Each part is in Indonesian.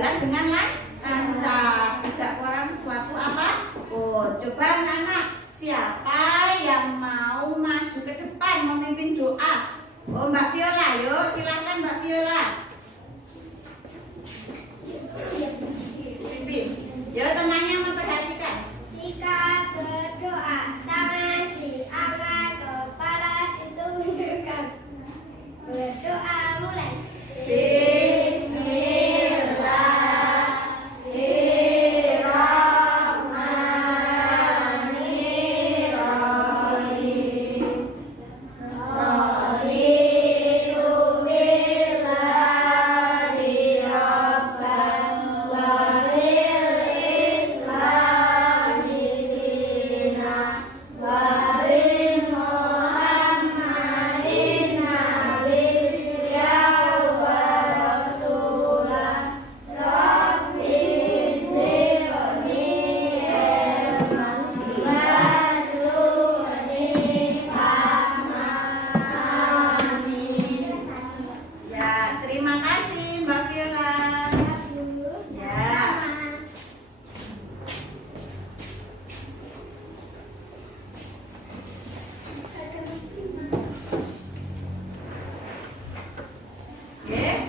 berjalan dengan lancar, tidak kurang suatu apapun. Coba anak-anak, siapa yang mau maju ke depan memimpin doa? Oh, Mbak Viola, yuk silakan Mbak Viola. Pimpin. Yuk temannya memperhatikan. Sikap berdoa, tangan diangkat, kepala ditundukkan. Berdoa mulai.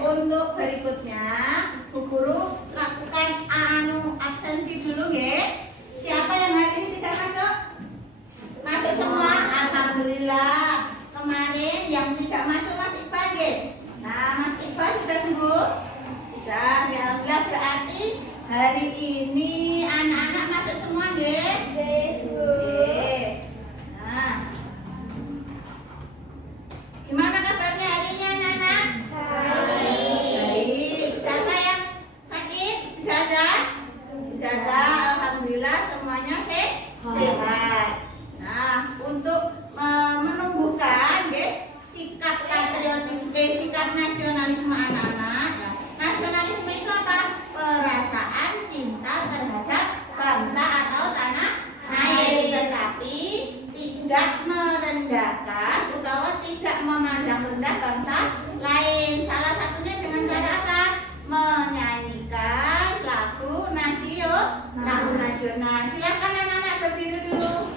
Untuk berikutnya, Bu Guru lakukan absensi dulu ya. Siapa yang hari ini tidak masuk? Masuk semua, alhamdulillah. Kemarin yang tidak masuk Mas Iqbal ya. Nah, Mas Iqbal sudah sembuh? Sudah, alhamdulillah, berarti hari ini anak-anak masuk semua ya. Nah, gimana kabarnya hari ini anak-anak? Tidak ada, alhamdulillah semuanya sehat. Nah, untuk menumbuhkan sikap sikap nasionalisme anak-anak. Nasionalisme itu apa? Perasaan cinta terhadap bangsa atau tanah air, tetapi tidak merendahkan atau tidak memandang rendah bangsa lain. Salah satunya dengan cara apa? Menyanyikan lagu nasional. Silakan anak-anak berdiri dulu.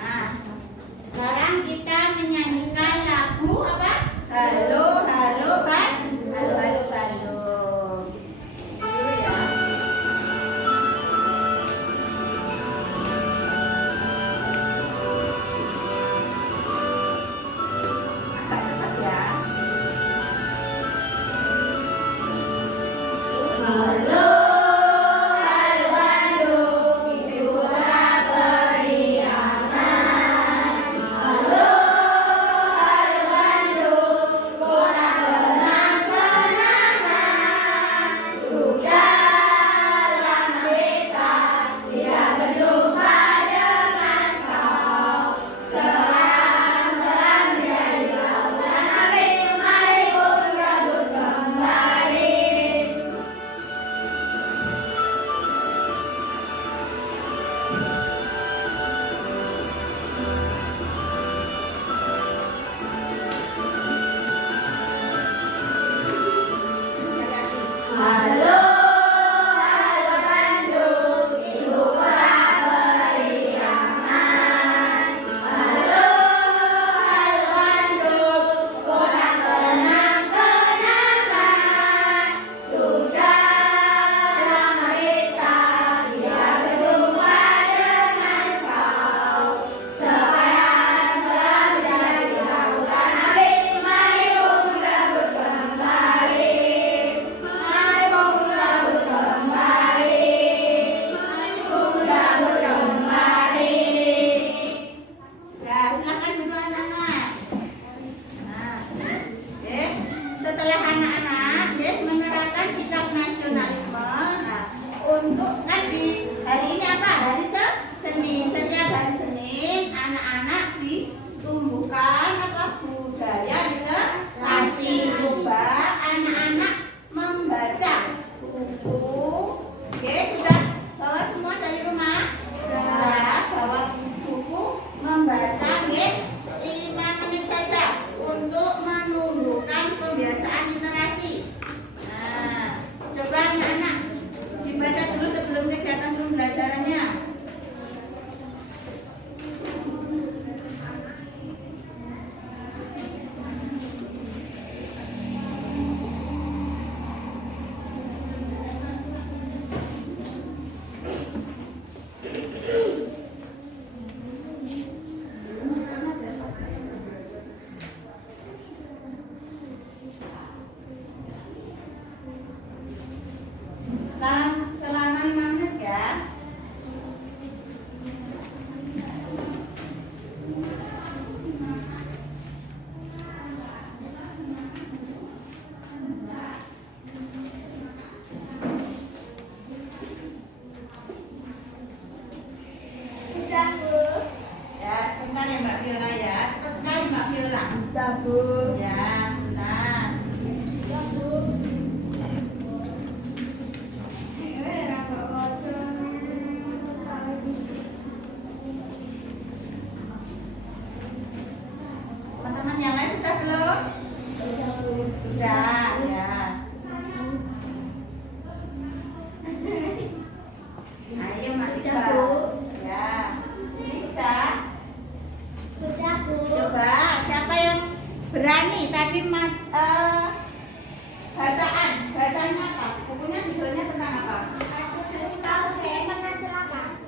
Nah, sekarang kita menyanyikan lagu apa? Halo, halo, Bandung. Halo, halo, Bandung. Dulu ya. Agak cepat ya. Halo, halo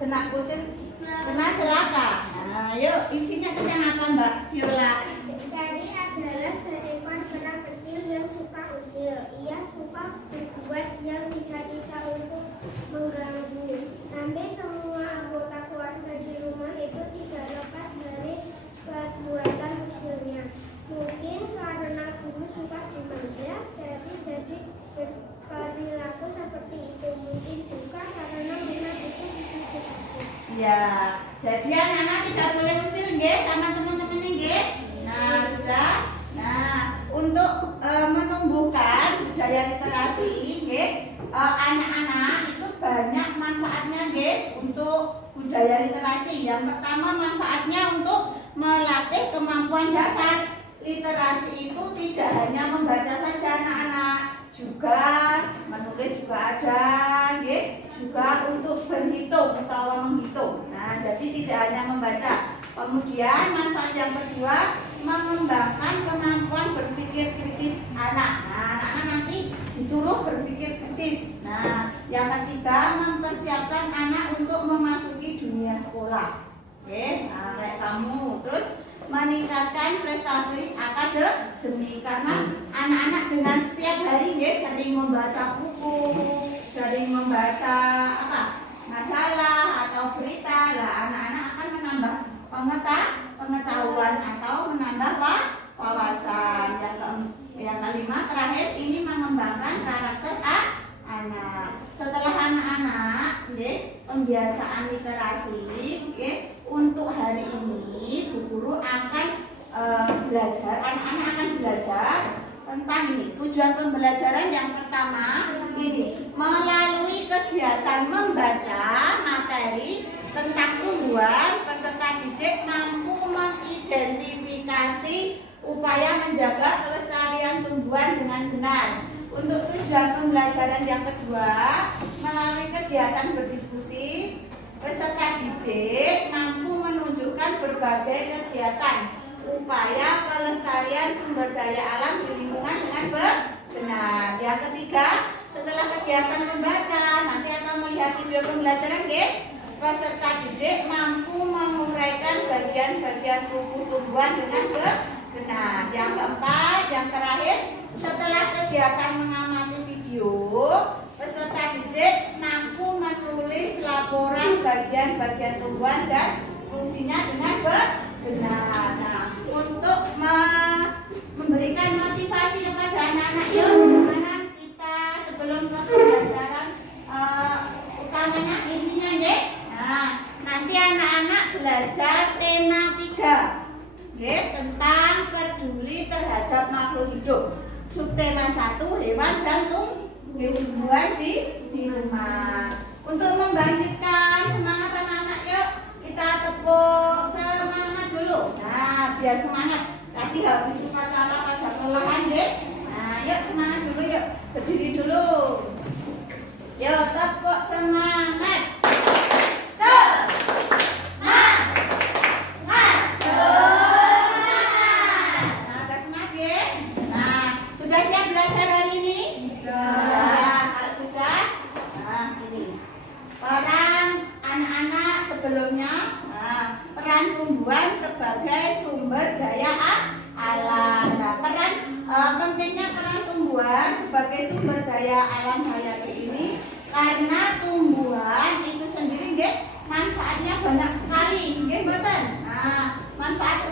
kena kusir, kena celaka. Nah, yuk isinya tentang apa Mbak Viola? Dari adalah seekor kerang kecil yang suka usil. Ia suka berbuat yang tidak kita untuk mengganggu. Hampir semua anggota keluarga di rumah itu tidak lepas dari perbuatan usilnya. Mungkin karena dulu suka dimanja, jadi berperilaku seperti itu. Mungkin juga karena minat itu dikasih. Ya, jadi anak-anak tidak boleh usil nggih sama teman-teman nggih. Nah, sudah. Nah, untuk menumbuhkan budaya literasi nggih, anak-anak itu banyak manfaatnya nggih untuk budaya literasi. Yang pertama manfaatnya untuk melatih kemampuan dasar. Literasi itu tidak hanya membaca saja anak-anak, juga menulis juga ada, juga untuk berhitung atau menghitung. Nah, jadi tidak hanya membaca. Kemudian manfaat yang kedua, mengembangkan kemampuan berpikir kritis anak. Nah, anak-anak nanti disuruh berpikir kritis. Nah, yang ketiga, mempersiapkan anak untuk memasuki dunia sekolah. Oke, nah, kayak kamu. Terus meningkatkan prestasi akademik karena anak-anak dengan setiap hari sering membaca buku, sering membaca majalah atau berita, lah anak-anak akan menambah pengetahuan atau menambah wawasan. Yang kelima terakhir ini mengembangkan karakter anak. Setelah anak-anak pembiasaan literasi, untuk hari ini Bu Guru akan belajar, anak-anak akan belajar tentang ini. Tujuan pembelajaran yang pertama ini, melalui kegiatan membaca materi tentang tumbuhan, peserta didik mampu mengidentifikasi upaya menjaga kelestarian tumbuhan dengan benar. Untuk tujuan pembelajaran yang kedua, melalui kegiatan berdiskusi, peserta didik mampu menunjukkan berbagai kegiatan upaya pelestarian sumber daya alam di lingkungan dengan benar. Yang ketiga, setelah kegiatan membaca, nanti akan melihat video pembelajaran, peserta didik mampu menguraikan bagian-bagian tubuh tumbuhan dengan benar. Yang keempat, yang terakhir, setelah kegiatan mengamati video, peserta didik mampu menulis laporan bagian-bagian tumbuhan dan fungsinya dengan benar. Nah, untuk memberikan motivasi kepada anak-anak, yuk, gimana kita sebelum ke pembelajaran utamanya intinya, Nah, nanti anak-anak belajar tema 3, tentang peduli terhadap makhluk hidup. Subtema 1, hewan dan tumbuhan di rumah. Untuk membangkitkan semangat anak-anak, yuk kita tepuk semangat dulu. Nah, biar semangat. Tadi habis upacara pada kelelahan, Nah, yuk semangat dulu, yuk berdiri dulu. Yuk tepuk semangat. Peran tumbuhan sebagai sumber daya alam. Nah, pentingnya peran tumbuhan sebagai sumber daya alam hayati ini karena tumbuhan itu sendiri manfaatnya banyak sekali, betul. Nah, manfaat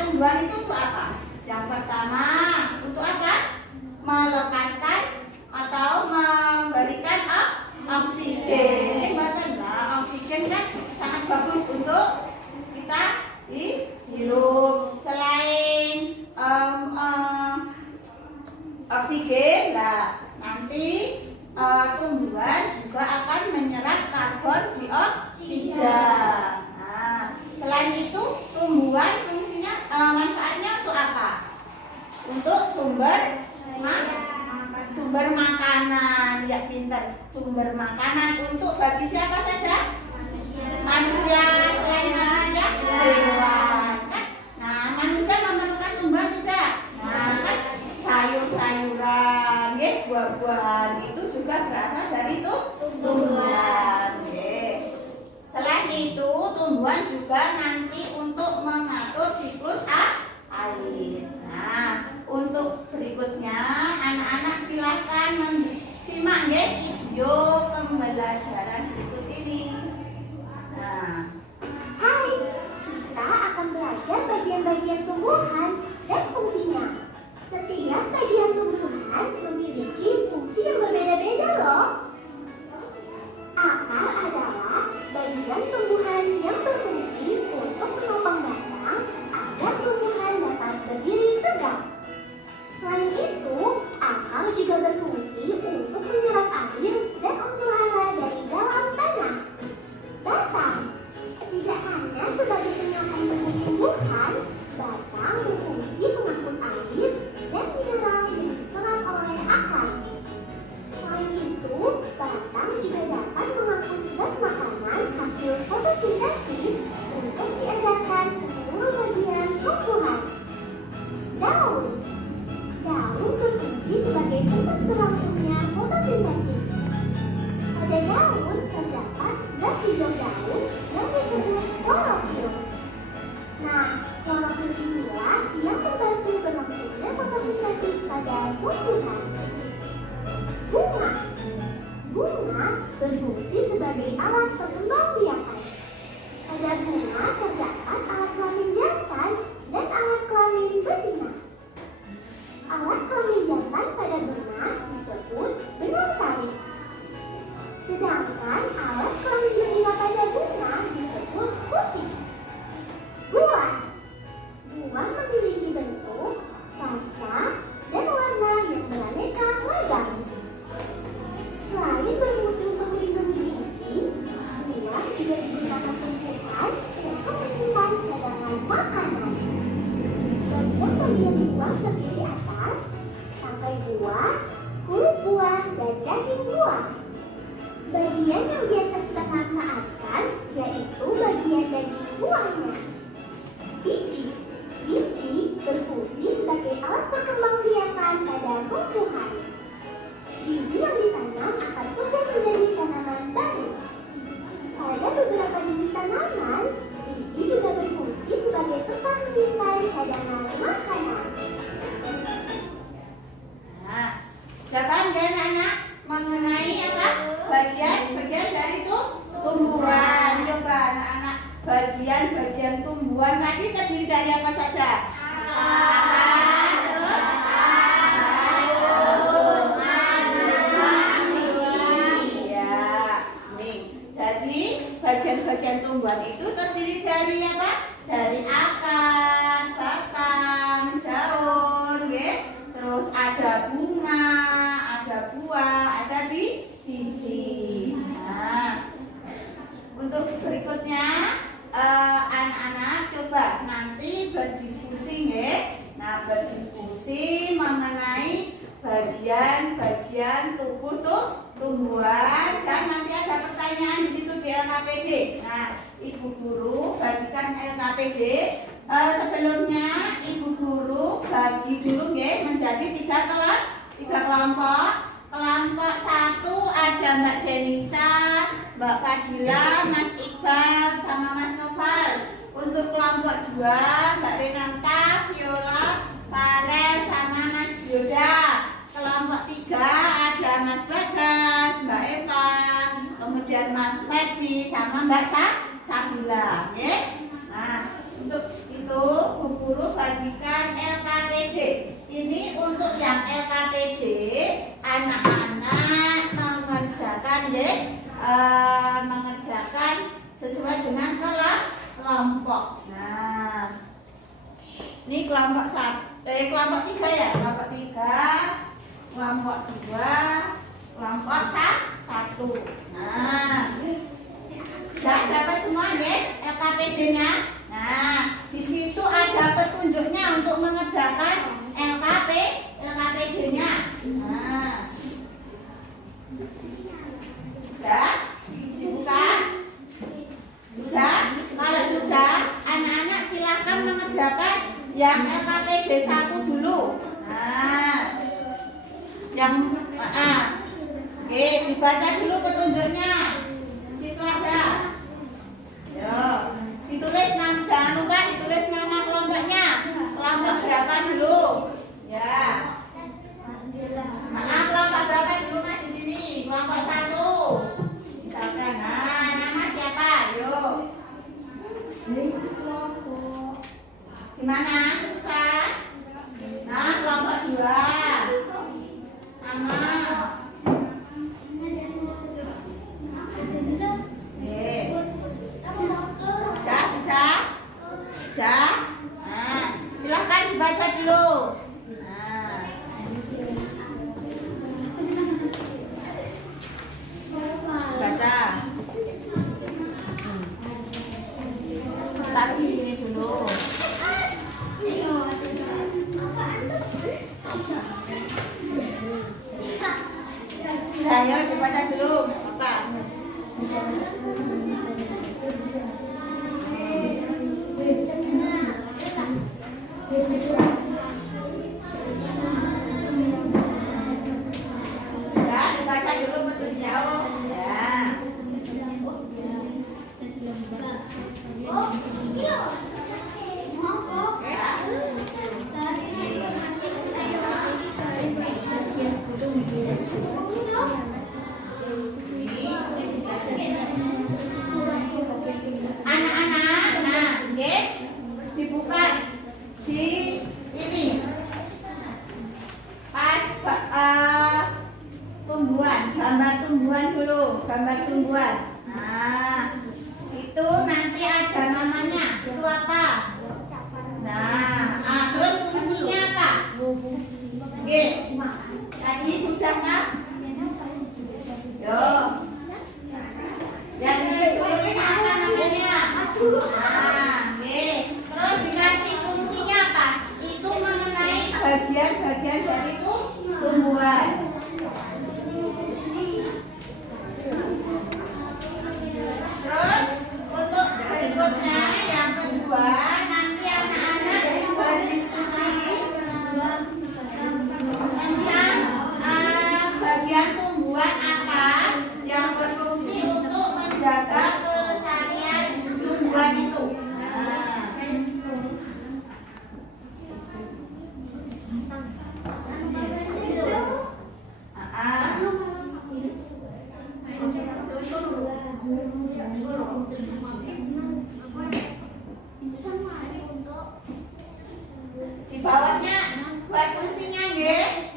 tumbuhan itu untuk apa? Yang pertama, untuk apa? Melepaskan atau memberikan oksigen, betul. Nah, oksigen kan sangat bagus untuk kita hidup. Selain oksigen, nanti tumbuhan juga akan menyerap karbon dioksida. Nah, selain itu tumbuhan fungsinya manfaatnya untuk apa? Untuk sumber makanan, ya pintar. Sumber makanan untuk bagi siapa saja? Manusia, selain manusia, hewan. Nah, manusia memerlukan tumbuhan tidak? Nah, kan sayur-sayuran, buah-buahan itu juga berasal dari tumbuhan. itu tumbuhan juga nanti untuk mengatur siklus air. Nah, untuk berikutnya anak-anak silahkan menyimak ya video pembelajaran berikut ini. Nah, Hai, kita akan belajar bagian-bagian tumbuhan dan fungsinya. Setiap bagian tumbuhan memiliki fungsi yang berbeda-beda loh. Akar adalah bagian tumbuhan yang berfungsi untuk menopang batang agar tumbuhan dapat berdiri tegak. Selain itu, akar juga berfungsi untuk menyerap air dan unsur hara dari dalam tanah. Batang tidak hanya sebagai penyokong benih tumbuhan, batang berfungsi mengangkut air dan mineral yang diserap oleh akar. Selain itu, batang juga dapat mengangkut zat makanan hasil fotosintesis untuk diedarkan ke seluruh bagian tumbuhan. Daun berfungsi sebagai tempat berlangsungnya fotosintesis. Pada daun terdapat zat hijau daun yang disebut klorofil. Nah, klorofil inilah yang membantu berlangsungnya fotosintesis pada tumbuhan. Bunga berfungsi sebagai alat perkembangbiakan. Pada bunga terdapat alat kelamin jantan dan alat kelamin betina. Alat kelamin jantan pada bunga disebut benang sari. Sedangkan alat kelamin betina pada bunga disebut putih. Buah memiliki bentuk, rasa, dan warna yang beraneka ragam. Selain bermutu pemberi-pemberi isi, buah juga digunakan tumbuhan untuk menyimpan cadangan makanan. Bagian-bagian buah terdiri atas tangkai buah, kulit buah, dan daging buah. Bagian yang biasa kita manfaatkan yaitu bagian daging buahnya. Biji berfungsi sebagai alat perkembangbiakan pada tumbuhan. Biji yang ditanam akan tumbuh menjadi tanaman baru. Pada beberapa jenis tanaman, biji juga berfungsi sebagai tempat menyimpan cadangan makanan. Nah, dapat anak-anak mengenai apa? Bagian dari tumbuhan. Coba anak-anak, bagian tumbuhan tadi terdiri dari apa saja? Akar, terus jadi bagian-bagian tumbuhan itu terdiri dari apa? Dari akar, batang, daun, terus ada bunga, ada buah, ada biji. Nah, untuk berikutnya anak-anak coba nanti berdiskusi Nah, berdiskusi mengenai bagian-bagian tubuh tumbuhan dan nanti ada pertanyaan di situ di LKPD. Nah, Ibu Guru bagikan LKPD. Sebelumnya Ibu Guru bagi dulu menjadi tiga kelompok. Kelompok 1 ada Mbak Denisa, Mbak Fadila, Mas Iqbal, sama Mas Noval. Untuk kelompok 2 Mbak Renata, Viola, Farel, sama Mas Yoda. Kelompok 3 ada Mas Bagas, Mbak Eva, kemudian Mas Fedi, sama Mbak Sabila. Nah, untuk itu Bu Guru bagikan LKPD. Ini untuk yang LKPD, anak-anak mengerjakan sesuai dengan kelompok. Nah, ini kelompok 3 ya, kelompok 3, kelompok 2, kelompok 1. Nah, sudah dapat semua LKPD-nya. Nah, di situ ada petunjuknya untuk mengerjakan LKPD-nya. Nah, sudah dibuka? Sudah? Kalau sudah, anak-anak silahkan mengerjakan yang LKPD 1 dulu. Nah, oke, dibaca dulu petunjuknya. Situ ada. berapa dulu? Ya. Kelompok berapa dulu Mas di sini? Kelompok 1. Misalkan, nama siapa? Yuk. Gimana? Susah? Nah, kelompok 2. Nama. Sudah bisa? Sudah? Nah, silahkan dibaca dulu. Nah. Baca. Taruh di sini dulu. Ayo dibaca dulu. Apa? Ya, dibaca dulu betul jauh. Ya. Anak-anak, nah, oke, dibuka di ini pas tumbuhan, gambar tumbuhan dulu, gambar tumbuhan. Nah, itu nanti ada namanya, itu apa? Nah, terus fungsinya apa? Oke, tadi sudah kan? Yo. Yang ini dulu ini apa namanya? Nah, oke. Terus dikasih fungsinya apa? Itu mengenai bagian-bagian dari tumbuhan. Terus untuk berikutnya yang kedua, nanti anak-anak berdiskusi tentang bagian tumbuhan apa yang berfungsi untuk menjaga kelestarian tumbuhan itu. Di bawahnya buat fungsinya nggih.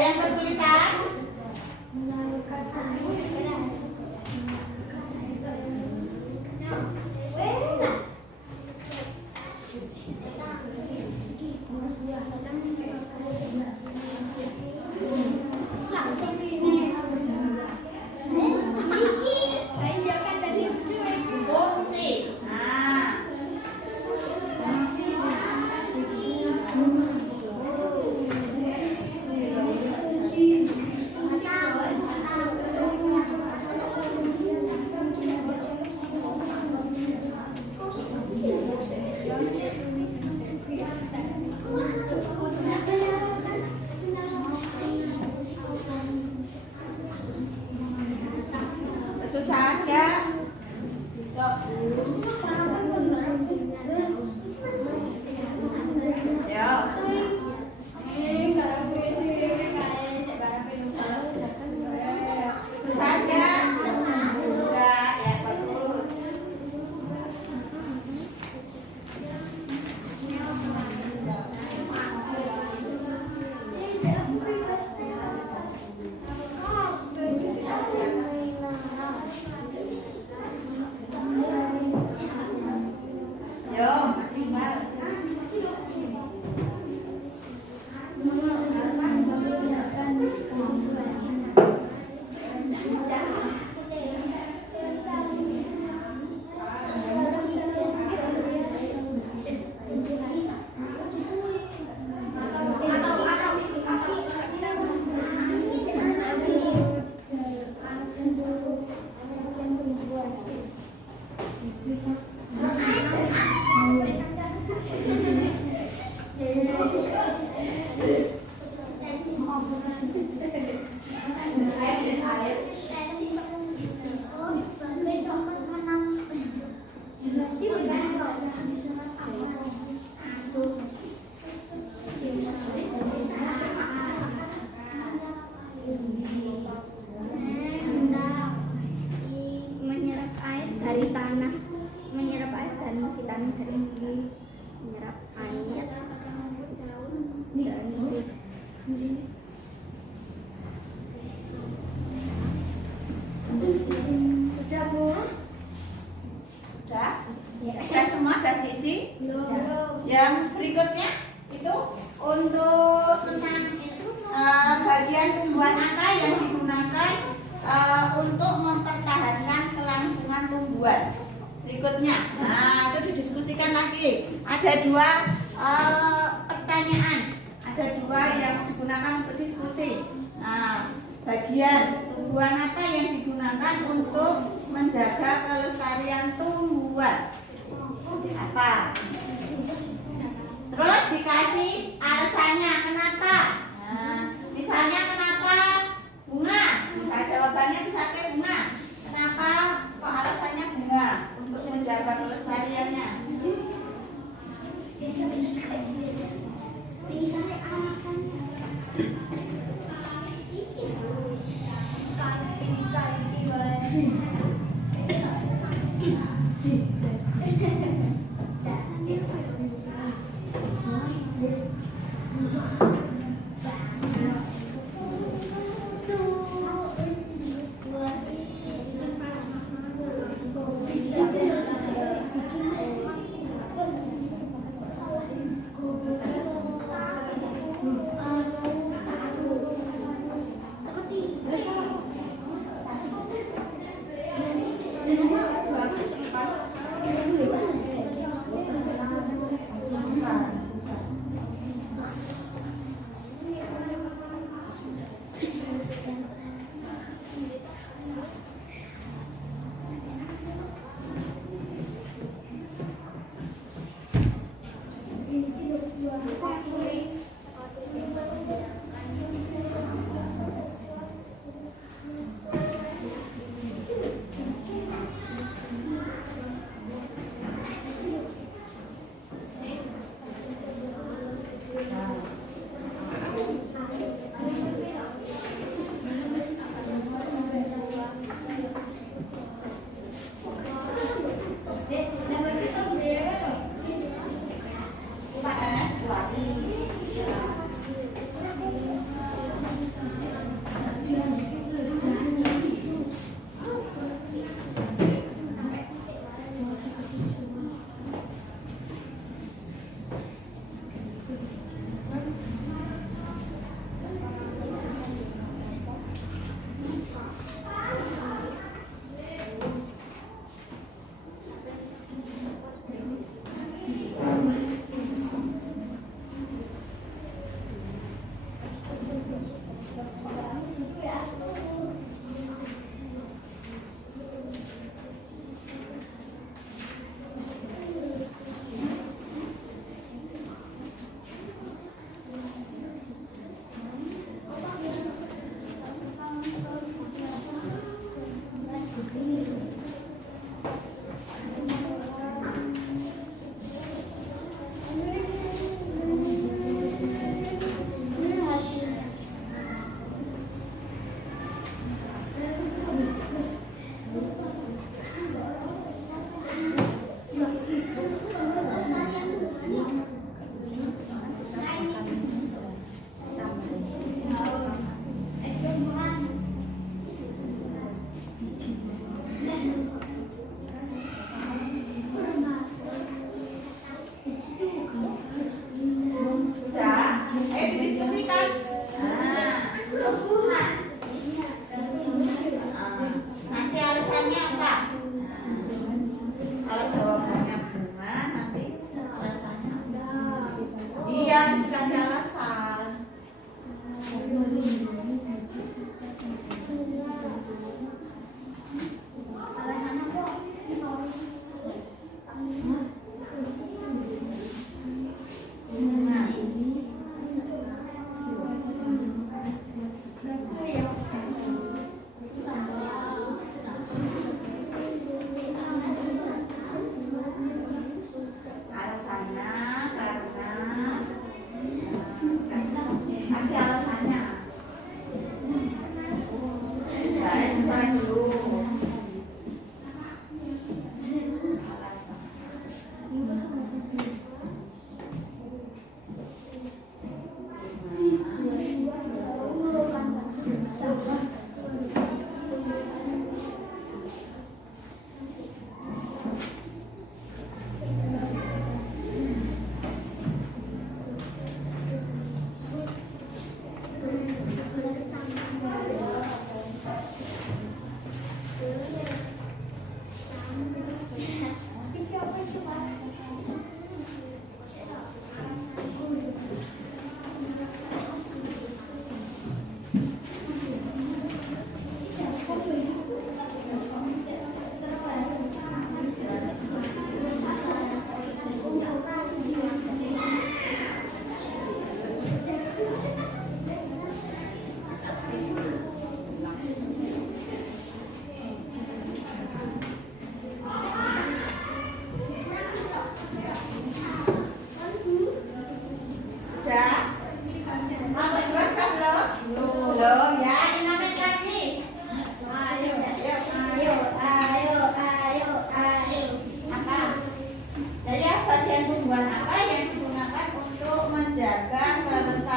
Yang kesulitan? Menyerap air dari tanah, menyerap air dan vitamin dari bumi, menyerap air sudah Bu? Udah? Udah semua udah diisi? Yang berikutnya itu untuk tentang bagian tumbuhan apa yang digunakan untuk mempertahankan kelangsungan tumbuhan. Berikutnya, nah itu didiskusikan lagi. Ada dua pertanyaan, ada dua yang digunakan untuk diskusi. Nah, bagian tumbuhan apa yang digunakan untuk menjaga kelestarian tumbuhan? Apa? Terus dikasih alasannya kenapa? Nah, misalnya kenapa bunga? Bisa jawabannya bisa ke bunga. Kenapa kok alasannya bunga untuk menjaga kelestariannya?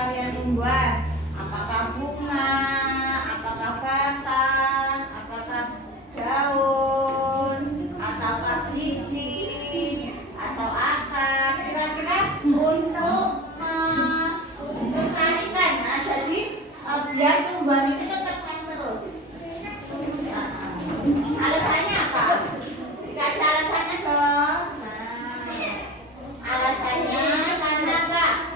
kelestarian tumbuhan? Apakah bunga, apakah batang, apakah daun, ataukah biji, atau akar? Kira-kira untuk melestarikan. Nah, jadi biar tumbuhan itu tetap terus. Alasannya apa? Dikasih alasannya dong. Alasannya karena apa?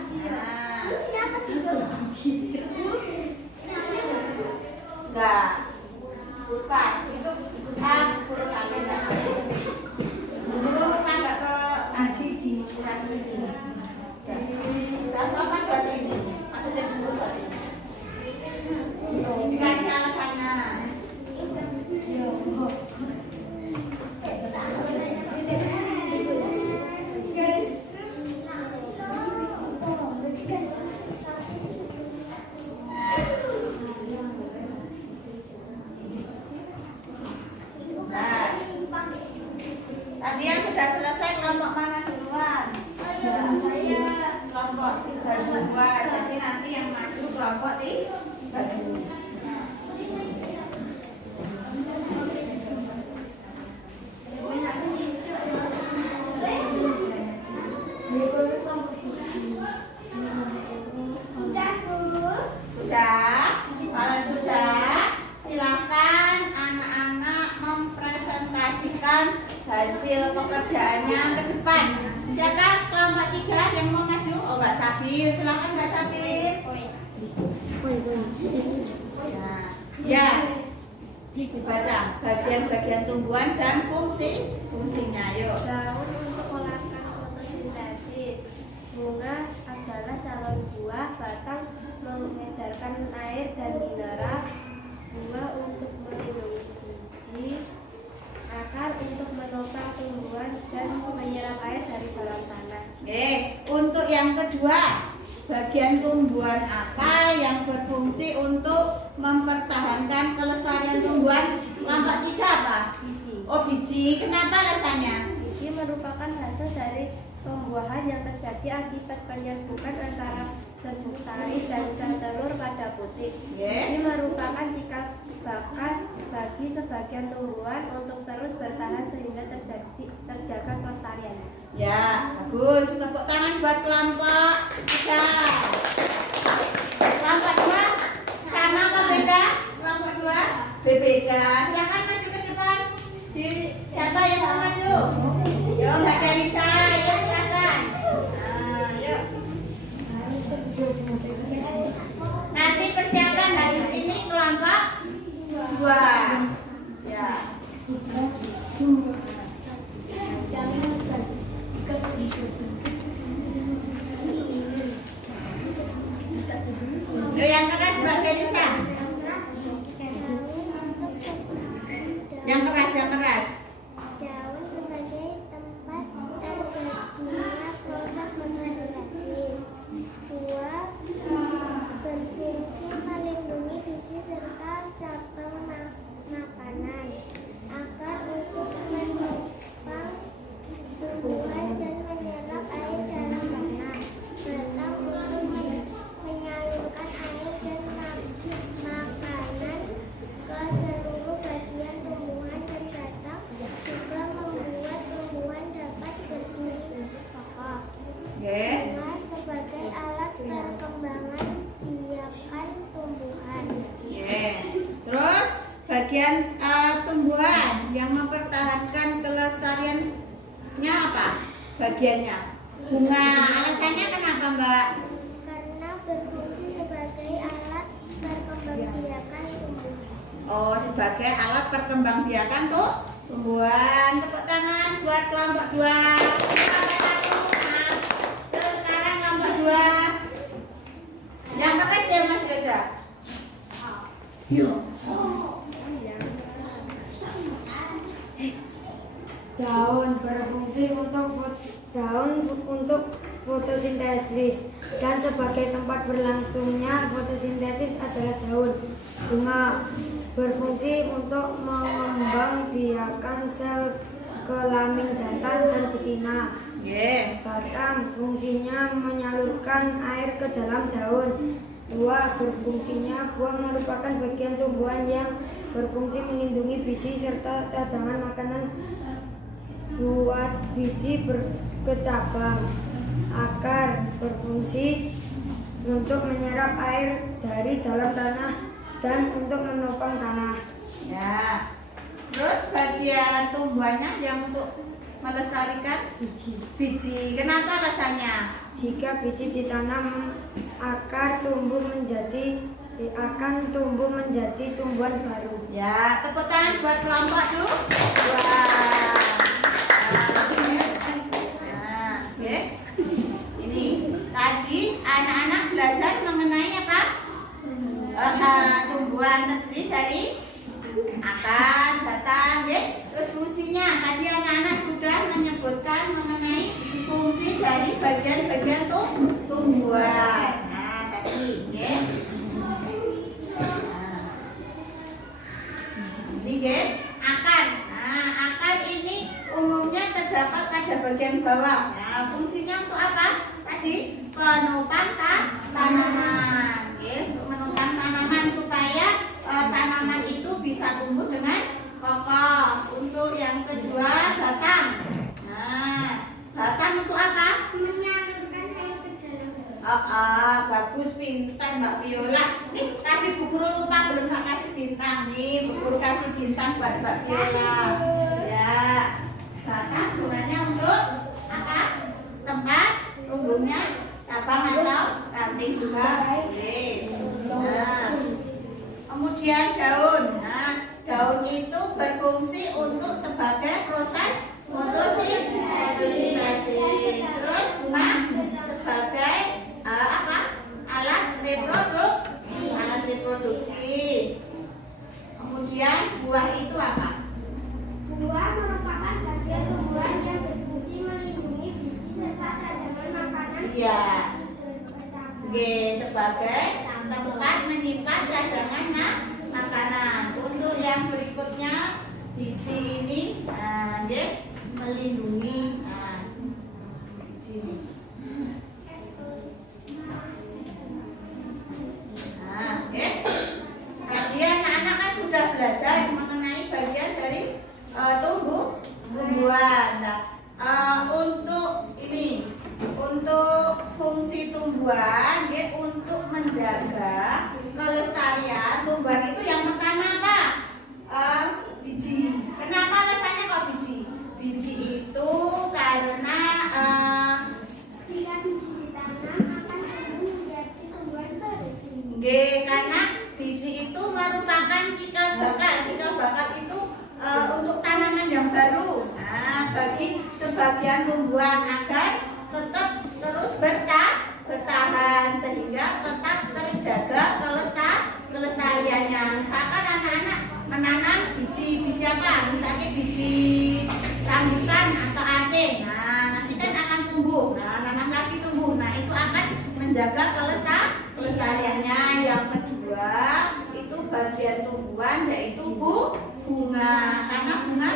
Enggak, bukan. Itu huruf agenda. Huruf agak ke aji di ukuran di sini. Dan apa berarti ini? Maksudnya dulu berarti. Dikasih alasannya. Tadi yang sudah selesai kelompok mana duluan? Kelompok 32. Jadi nanti yang maju kelompok 32. Sudah? Kalau sudah, silakan anak-anak mempresentasikan hasil pekerjaannya ke depan. Siapa kelompok 3 yang mau maju? Oh, Mbak Sabir, silakan Mbak Sabir. Ya, dibaca bagian-bagian tumbuhan dan fungsinya. Yuk. Daun untuk melakukan fotosintesis. Bunga adalah calon buah. Batang mengedarkan air dan mineral. Buah untuk melindungi biji. Akar untuk menopang tumbuhan dan menyerap air dari dalam tanah. Untuk yang kedua, bagian tumbuhan apa yang berfungsi untuk mempertahankan kelestarian tumbuhan? Kelompok 3 apa? Biji. Oh, biji. Kenapa alasannya? Biji merupakan hasil dari pembuahan yang terjadi akibat penyerbukan antara serbuk sari dan sel telur pada putik. Ini merupakan cikal bakal bagi sebagian tumbuhan untuk terus bertahan sehingga terjaga kelestariannya. Ya, bagus. Tepuk tangan buat kelompok 3. Kelompok 2 sama apa beda? Kelompok 2 berbeda. Silakan maju ke depan. Siapa yang mau maju? Yo, Mbak Dalisa, ya silakan. Nah, yuk. Nanti persiapan habis ini kelompok 2. Ya. Yo, yang keras Mbak Dalisa. Yang keras, yang keras. Daun sebagai tempat terjadinya proses fotosintesis. Buah berfungsi melindungi biji serta cabang makanan. Akar untuk menopang tumbuhan dan menyerap air dalam tanah. Batang untuk menyalurkan air dan makanan ke seluruh bagian tumbuhan, dan batang juga membuat tumbuhan dapat berdiri kokoh. Bunga sebagai alat perkembangan biakan tumbuhan. Terus bagian tumbuhan yang mempertahankan kelestariannya apa? Bagiannya bunga. Alasannya kenapa Mbak? Karena berfungsi sebagai alat perkembangbiakan tumbuhan. Oh, sebagai alat perkembangbiakan tuh tumbuhan. Tepuk tangan buat kelompok 2. Terus sekarang kelompok 2. Yang keras ya Mas Reza? Daun berfungsi untuk fotosintesis, dan sebagai tempat berlangsungnya fotosintesis adalah daun. Bunga berfungsi untuk mengembangbiakan sel kelamin jantan dan betina. Nggih. Batang fungsinya menyalurkan air ke dalam daun. 2. Berfungsinya buah merupakan bagian tumbuhan yang berfungsi melindungi biji serta cadangan makanan buat biji berkecabang. Akar berfungsi untuk menyerap air dari dalam tanah dan untuk menopang tanah. Ya. Terus bagian tumbuhannya yang untuk melestarikan biji. Kenapa alasannya? Jika biji ditanam akan tumbuh menjadi tumbuhan baru. Ya, tepuk tangan buat kelompok dulu. Wah. Nah, oke. Ini tadi anak-anak belajar mengenai apa? Tumbuhan terdiri dari akar, batang, terus fungsinya. Tadi anak-anak sudah menyebutkan mengenai fungsi dari bagian-bagian tumbuhan. Nah, tadi, ini akar. Nah, akar ini umumnya terdapat pada bagian bawah. Nah, fungsinya untuk apa? Tadi penopang tanaman. Untuk menopang tanaman supaya tanaman itu bisa tumbuh dengan kokoh. Untuk yang kedua, batang. Nah, batang untuk apa? Menyalurkan air ke dalam. Bagus, pintar Mbak Viola. Nih, tadi Bu Guru lupa belum tak kasih bintang. Nih, Bu Guru kasih bintang buat Mbak Viola. Ya, batang gunanya untuk apa? Tempat tumbuhnya cabang atau ranting juga boleh. Nah, kemudian daun. Nah, daun itu berfungsi untuk sebagai proses fotosintese. Terus bunga sebagai alat reproduksi. Kemudian buah itu apa? Buah merupakan bagian tumbuhan yang berfungsi melindungi biji serta cadangan makanan. Iya. Berkecabang. Oke, sebagai tempat menyimpan cadangan makanan. Untuk yang berikutnya biji ini, melindungi biji ini. Tadi anak-anak kan sudah belajar mengenai bagian dari tumbuhan. Nah, untuk ini, untuk fungsi tumbuhan, untuk menjaga kelestarian tumbuhan itu yang pertama apa? Biji. Kenapa alasannya kok biji? Biji itu karena Jika biji ditanam akan tumbuh menjadi tumbuhan baru. karena biji itu merupakan cikal bakal. Cikal bakal itu untuk tanaman yang baru. Nah, bagi sebagian tumbuhan agar tetap terus bertahan sehingga tetap terjaga kelestariannya. Misalkan anak-anak menanam biji apa? Misalnya biji rambutan atau aceh. Nah, nanti kan akan tumbuh. Nah, nanam lagi tumbuh. Nah, itu akan menjaga kelestariannya. Yang kedua, itu bagian tumbuhan yaitu bunga. Karena bunga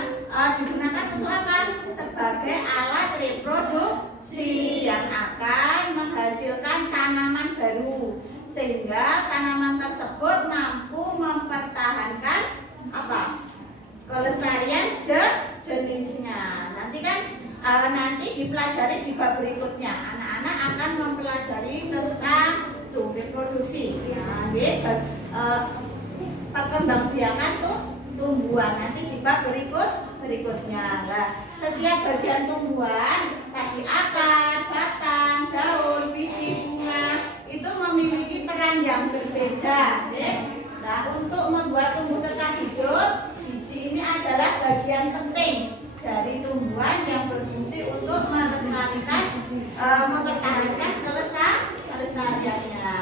digunakan untuk apa? Sebagai alat reproduksi yang akan menghasilkan tanaman baru, sehingga tanaman tersebut mampu mempertahankan apa? Kelestarian jenisnya. Nanti kan nanti dipelajari di bab berikutnya. Anak-anak akan mempelajari tentang reproduksi. Nah, perkembangbiakan tumbuhan nanti di bab berikutnya. Nah, setiap bagian tumbuhan tadi akar, batang, daun, biji, bunga itu memiliki peran yang berbeda. Nah, untuk membuat tumbuh tetap hidup, biji ini adalah bagian penting dari tumbuhan yang berfungsi untuk melestarikan, mempertahankan kelestariannya.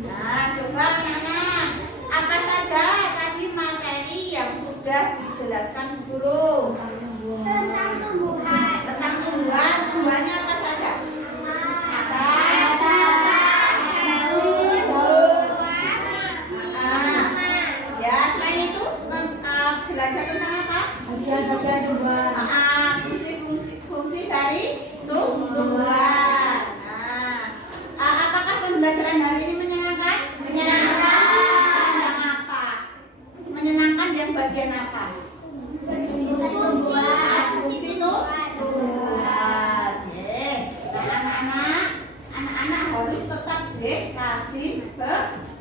Nah, coba anak-anak, apa saja tadi materi yang sudah dijelaskan guru? Tentang tumbuhan. Tentang tumbuhannya apa saja? Ya, selain itu belajar tentang apa? Bagian tumbuhan. Fungsi dari tumbuhan.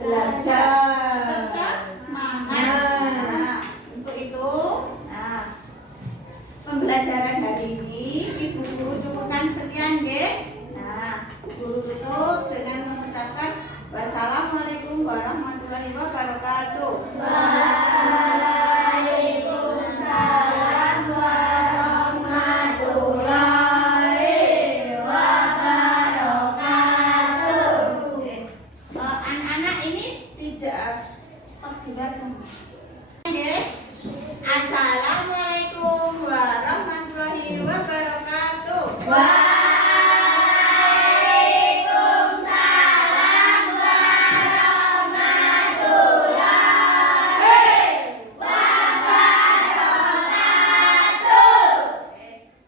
belajar. Tetap semangat. Nah, untuk itu, nah, pembelajaran hari ini Ibu Guru cukupkan sekian, nggih. Nah, Guru tutup dengan mengucapkan wassalamualaikum warahmatullahi wabarakatuh. Waalaikumsalam warahmatullahi wabarakatuh. Anak-anak ini tidak stop dibaca. Nggih. Assalamualaikum warahmatullahi wabarakatuh. Waalaikumsalam warahmatullahi wabarakatuh.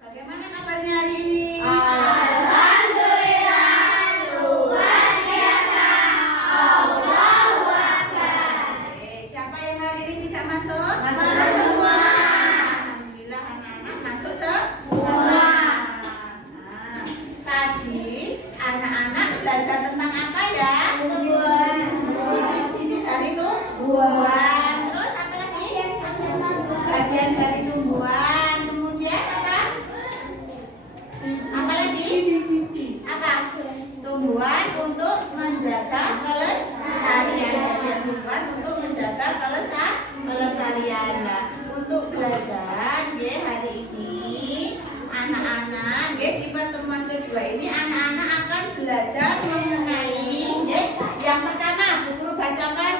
Bagaimana kabarnya hari ini? Alhamdulillah luar biasa. Allahu Akbar. Siapa yang hari ini tidak masuk? Masuk semua. Alhamdulillah anak-anak masuk semua. Nah, tadi anak-anak belajar tentang apa ya? Sisi-sisi dari tumbuhan. Terus apa lagi? Bagian dari tumbuhan. Kemudian apa? Apa lagi? Apa? Tumbuhan untuk menjaga kelestarian. Bagian tumbuhan untuk menjaga kelestarian. Nah, untuk belajar ya hari ini anak-anak ya di pertemuan kedua ini anak-anak akan belajar mengenai ya, yang pertama Bu Guru bacakan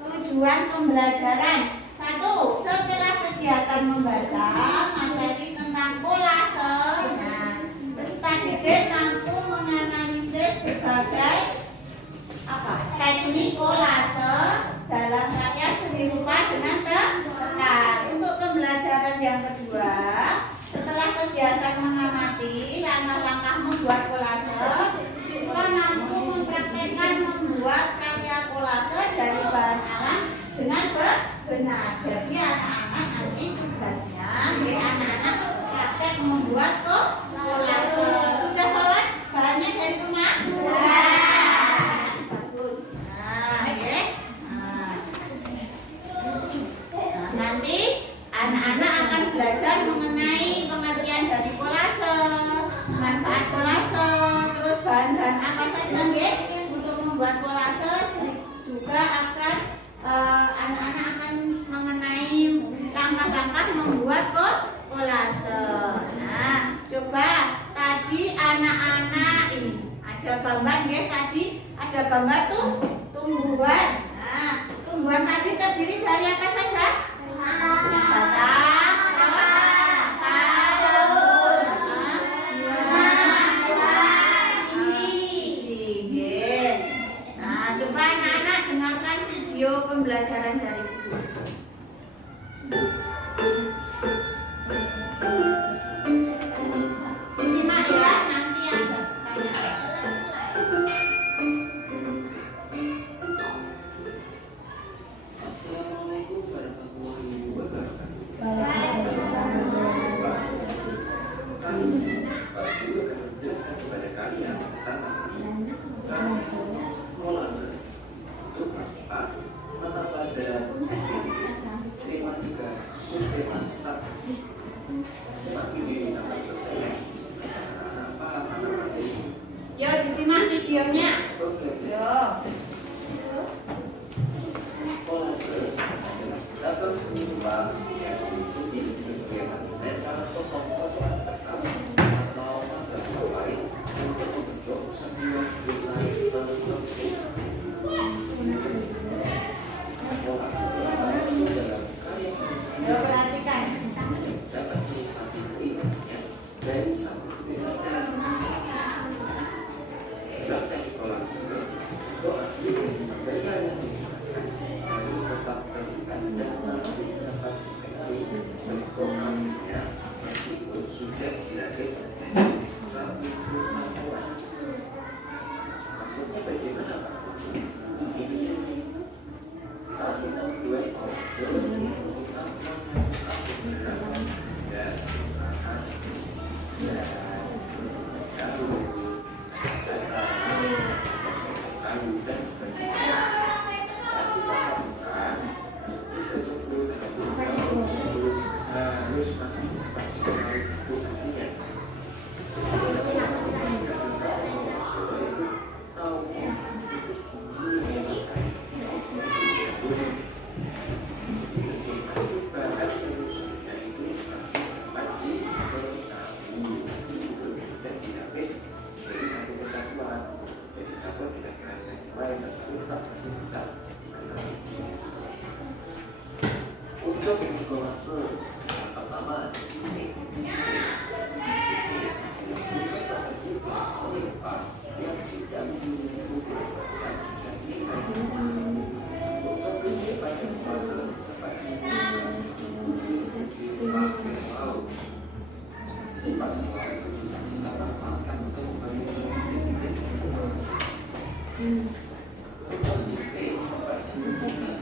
tujuan pembelajaran. 1. Setelah kegiatan membaca materi tentang kolase, nah, peserta didik mampu menganalisis berbagai teknik kolase dalam karya seni rupa dengan tepat. Untuk pembelajaran yang kedua, setelah kegiatan mengamati langkah-langkah membuat kolase, siswa mampu mempraktekkan membuat karya kolase dari bahan alam dengan benar. Jadi anak-anak nanti tugasnya, anak-anak praktek membuat kolase. Sudah kawan? Bahannya dari rumah? Bagus. Nah, ya. Nah, nanti anak-anak akan belajar mengenai pengertian dari kolase, manfaat kolase, terus bahan-bahan apa saja nggih untuk membuat kolase. Juga akan anak-anak akan mengenai langkah-langkah membuat kolase. Nah, coba tadi anak-anak ini ada gambar nggih, tadi ada gambar tumbuhan. Nah, tumbuhan tadi terdiri dari apa saja? Batang, biji. Nah, coba anak-anak dengarkan video pembelajaran dari Ibu. Disimak ya, nanti ada pertanyaan. Assalamualaikum warahmatullahi wabarakatuh. Pak Guru akan menjelaskan kepada kalian tentang kolase untuk kelas 4 mata pelajaran SPB tema 3 subtema 1. Simak video ini sampai selesai ya. Paham anak materi? Yo, disimak videonya. Yo. Kolase adalah daftar seni rupa yang diikuti kegiatan menempel tokoh-tokoh kertas atau material lain untuk membentuk sebuah desain bentuk. Kolase masuk dalam karya seni Yo, perhatikan. dapat dinikmati keindahannya dari satu titik saja. Dalam teknik kolase, doa sedikit dari yang dinikmatkan harus tetap terlihat dan masih dapat dikenali bentuk aslinya meskipun sudah dilakukan teknik satu kesatuan. Maksudnya bagaimana Pak? Ini saat kita membuat kolase kita menggunakan dan usaha dan kayu dan sebagainya. bisa dikenali. Unsur seni kolase yang pertama titik. Unsur terkecil seni rupa yang tidak dibutuhkan dan nilai. Unsur ini pada fase dapat fase laut. Di fase laut itu bisa kita manfaatkan untuk membangun titik-titik kolase. Unsur titik membagi hubungan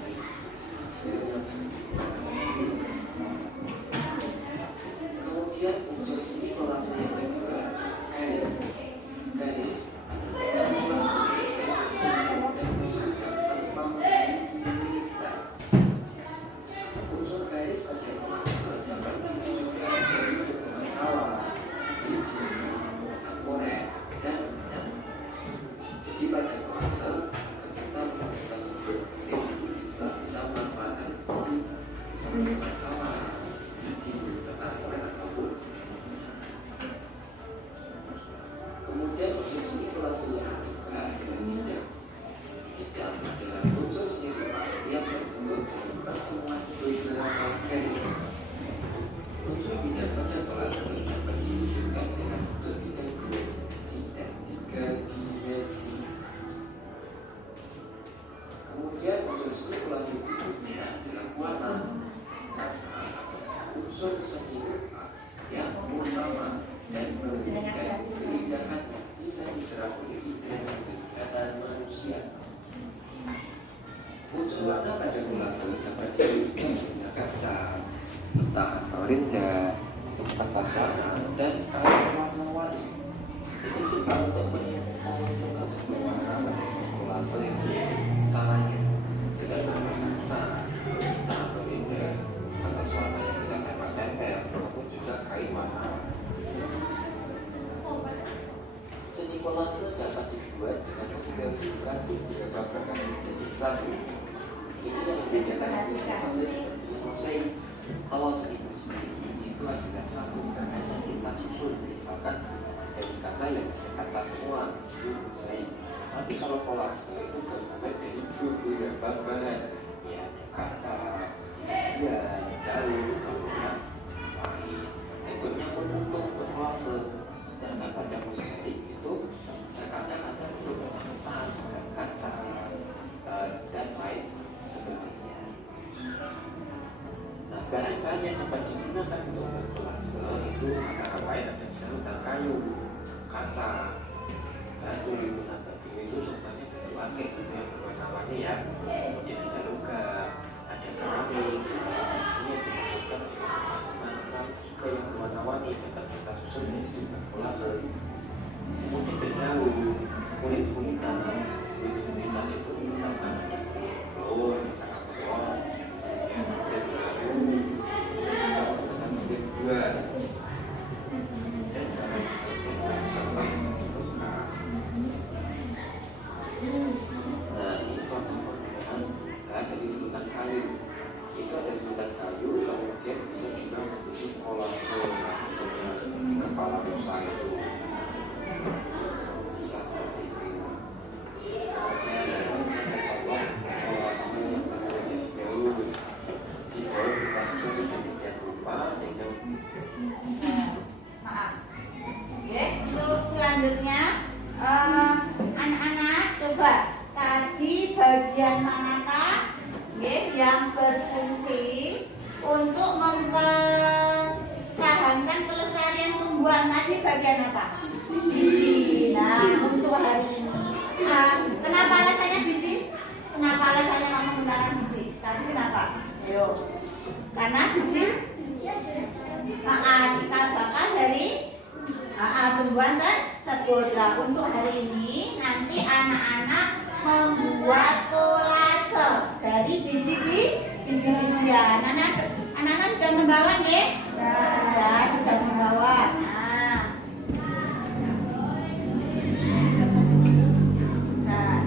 kemudian unsur seni kolase yang kedua garis unsur garis pada kolase dapat ditunjukkan bentuk kawat, biji, korek, dan benang. Jadi pada kolase kita melakukan sebuah garis kita bisa memanfaatkan bisa menggunakan kawat, biji, benang, korek, ataupun kemudian unsur seni kolase yang ketiga adalah tidak adalah unsur seni rupa yang berbentuk pertemuan beberapa garis. Unsur bidang pada kolase dapat diwujudkan dengan bentuk bidang 2 dimensi dan 3 dimensi. Kemudian unsur seni kolase berikutnya adalah warna. Unsur seni rupa yang utama dan memberikan keindahan bisa diserap oleh ide dan kegiatan manusia. Unsur warna pada kolase dapat diwujudkan menggunakan cat, pita atau rendah, kertas warna, dan alat warna-warni. Itu juga untuk menentukan sebuah warna pada seni kolase caranya dengan menggunakan cat, pita atau rendah, kertas warna yang kita tempel-tempel, ataupun juga kain warna. Seni kolase dapat dibuat dengan menggabungkan beberapa bahan menjadi satu. Ini yang membedakan seni kolase dengan seni mosaik. Kalau seni mosaik itu adalah satu bahan yang kita susun, misalkan dari kaca yang kaca semua itu mosaik. Tapi kalau kolase itu terbuat dari beberapa bahan, ya kaca, bagian, daun, kemudian lain. Bentuknya pun untuk kolase. Sedangkan pada mosaik itu terkadang ada bentuk kaca, dan lain sebagainya. Nah, bahan-bahan yang dapat digunakan untuk berkolase itu antara lain ada serutan kayu, kaca, batu. Nah, batu itu contohnya batu akik yang berwarna-warni ya. Kemudian ada logam, ada keramik. Di sini dimasukkan kaca-kaca juga yang berwarna-warni dapat kita susun dari sebuah kolase. Kemudian daun, kulit-kulitan itu misalkan ada telur, sangat telur, dan kayu, bisa menggunakan kulit buah, dan kertas bekas. Nah, ini contoh penggunaan dari serutan kayu. Itu ada serutan kayu, kemudian bisa juga membentuk kolase seperti kepala rusa itu. Bisa seperti itu. Maaf. Oke, untuk selanjutnya anak-anak coba tadi bagian manakah yang berfungsi untuk mempertahankan kelestarian tumbuhan? Tadi bagian apa? Biji. Nah, untuk hari ini kenapa alasannya biji? Kenapa alasannya kamu menggunakan biji? Tadi kenapa? Ayo. Karena biji cikal bakal dari tumbuhan tersebut. Nah, untuk hari ini nanti anak-anak membuat kolase dari biji-bijian. Anak-anak sudah membawa nggih? Ya, sudah membawa. Nah,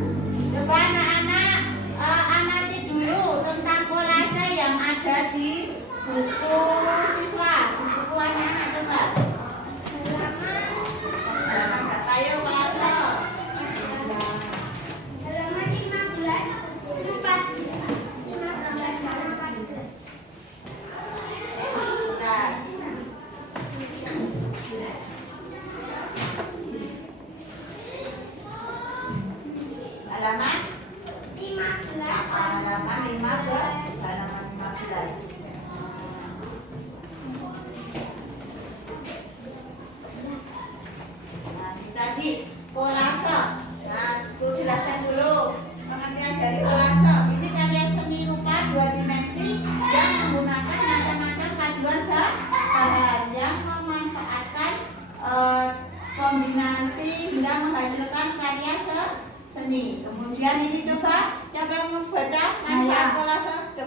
coba anak-anak amati dulu tentang kolase yang ada di buku siswa, di buku anak-anak coba. Halaman berapa yuk kolase? Halaman 15.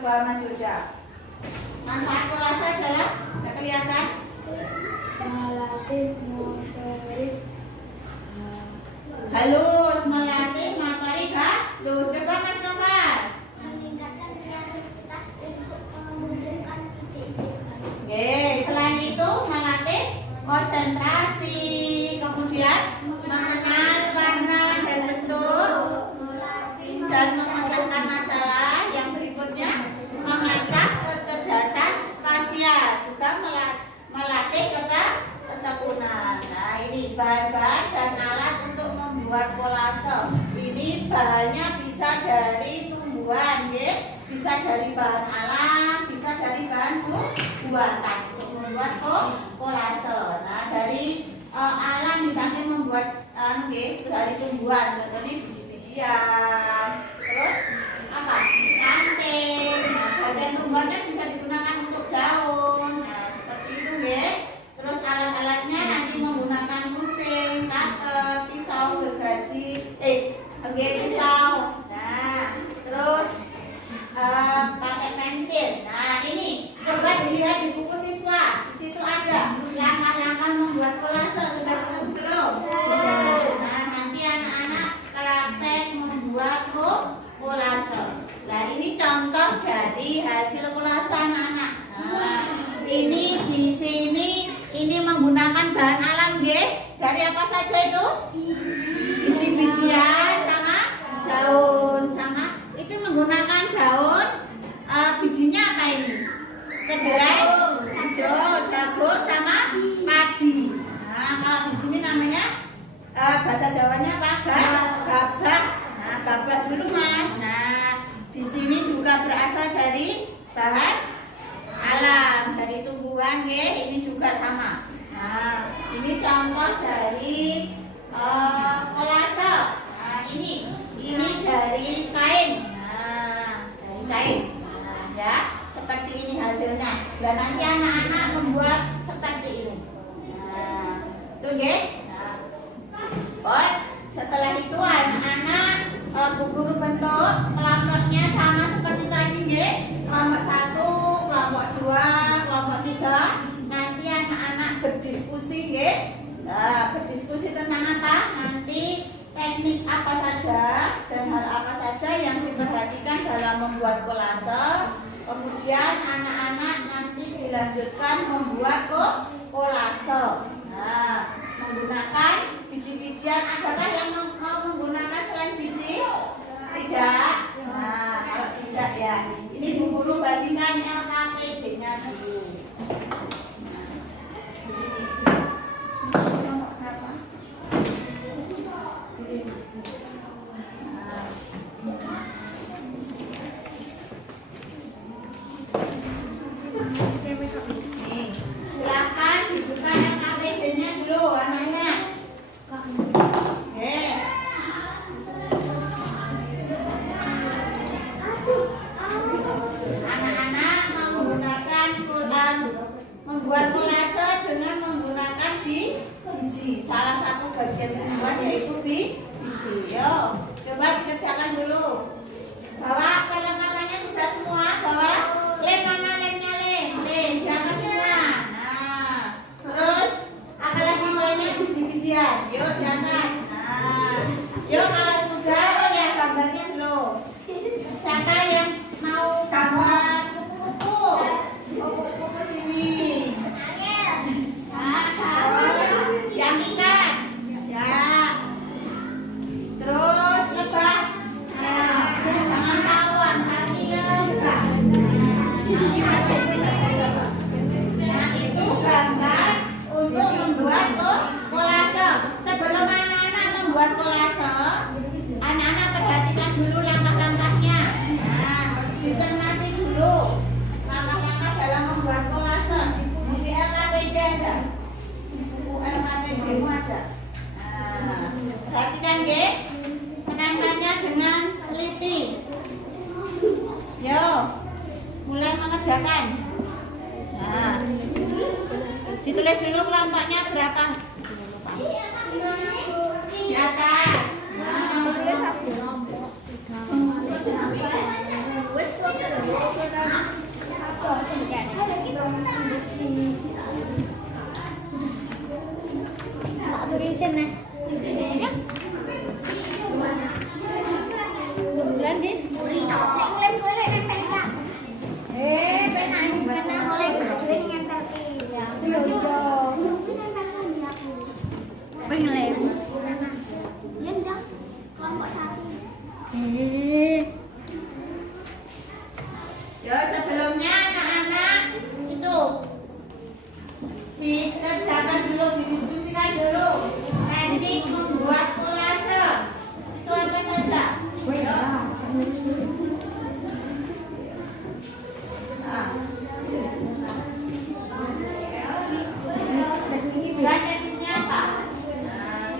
Coba Mas Yuda. Manfaat kolase adalah nggak kelihatan? Melatih motorik Halus, melatih motorik halus. Coba Mas Novar. meningkatkan kreativitas untuk memunculkan ide-ide baru. Oke, selain itu melatih konsentrasi, kemudian mengenal warna dan bentuk, dan memecahkan masalah. Yang berikutnya mengasah kecerdasan spasial, juga melatih ketekunan. Nah, ini bahan-bahan dan alat untuk membuat kolase. Ini bahannya bisa dari tumbuhan, ya. Bisa dari bahan alam, bisa dari bahan buatan untuk membuat kolase. Nah, dari alam misalnya membuat dari tumbuhan, contohnya biji-bijian, terus apa? Ranting. Nah, bagian tumbuhannya bisa digunakan untuk daun. Nah, seperti itu, ya. Terus alat-alatnya nanti menggunakan gunting, cutter, pisau gergaji, pisau. Nah, terus pakai pensil. Nah, ini coba dilihat di buku siswa. Di situ ada langkah-langkah membuat kolase. Sudah ketemu belum? Di situ. Nah, nanti anak-anak praktek membuat kolase. Nah, ini contoh dari hasil kolase anak-anak. Nah, ini di sini ini menggunakan bahan alam, nggih. Dari apa saja itu? Biji-bijian sama daun sama itu menggunakan daun. Bijinya apa ini? Kedelai, hijau, jagung sama padi. Nah, kalau di sini namanya bahasa Jawanya apa? Gabah. Nah, gabah dulu Mas. Nah, di sini juga berasal dari bahan alam, dari tumbuhan, ya. Ini juga sama. Nah, ini contoh dari kolase. Nah, ini dari kain. Nah, dari kain. Nah, ya, seperti ini hasilnya. Dan nanti anak-anak membuat seperti ini. Nah, itu, ya. Nah, setelah itu anak-anak Bu Guru bentuk kelompoknya sama seperti tadi, ya. Kelompok 1, kelompok 2, kelompok 3. Nanti anak-anak berdiskusi, ya. Berdiskusi tentang apa? Nanti teknik apa saja dan hal apa saja yang diperhatikan dalam membuat kolase. Kemudian anak-anak nanti dilanjutkan membuat kolase. Nah, menggunakan biji-bijian. Adakah yang mau menggunakan selain biji? Tidak. Nah, kalau tidak, ya ini Bu Guru bandingkan LKPD-nya dulu. Silakan dibuka LKPD-nya dulu, anak-anak. Anak-anak membuat kolase dengan menggunakan biji. Salah satu bagian tumbuhan yaitu biji. Yo, coba dikerjakan dulu. Bawa perlengkapannya sudah semua. Bawa lem, mana lemnya, lem jangan semua. Nah, terus apalagi banyak biji-bijian. Yuk, jangan. Nah, yuk kalau sudah ya gambarnya belum. Siapa yang mau gambar kupu-kupu? Kupu-kupu sini. Yang ikan. Ya. Terus lebah. Nah, jangan tawon, tapi lebah. Nah, itu gambar untuk membuat kolase. Sebelum anak-anak membuat kolase, anak-anak perhatikan dulu langkah-langkahnya. Nah, dicermati dulu langkah-langkah dalam membuat kolase. Di LKPD ada. Di buku LKPD-mu ada. Nah, perhatikan, nggih. Menempelnya dengan teliti. Yo, mulai mengerjakan. Nah, ditulis dulu kelompoknya berapa. Di atas. Nah, bulan din. Nek bulan kowe lek nempel gak? Penak kena oleh kowe nempel ya. Yo yo. Pengelem. Ya ndak. Kelompok 1. Ya sebelumnya anak-anak itu dikerjakan dulu, didiskusikan dulu teknik membuat kolase itu apa saja. Yo. Dan tekniknya apa?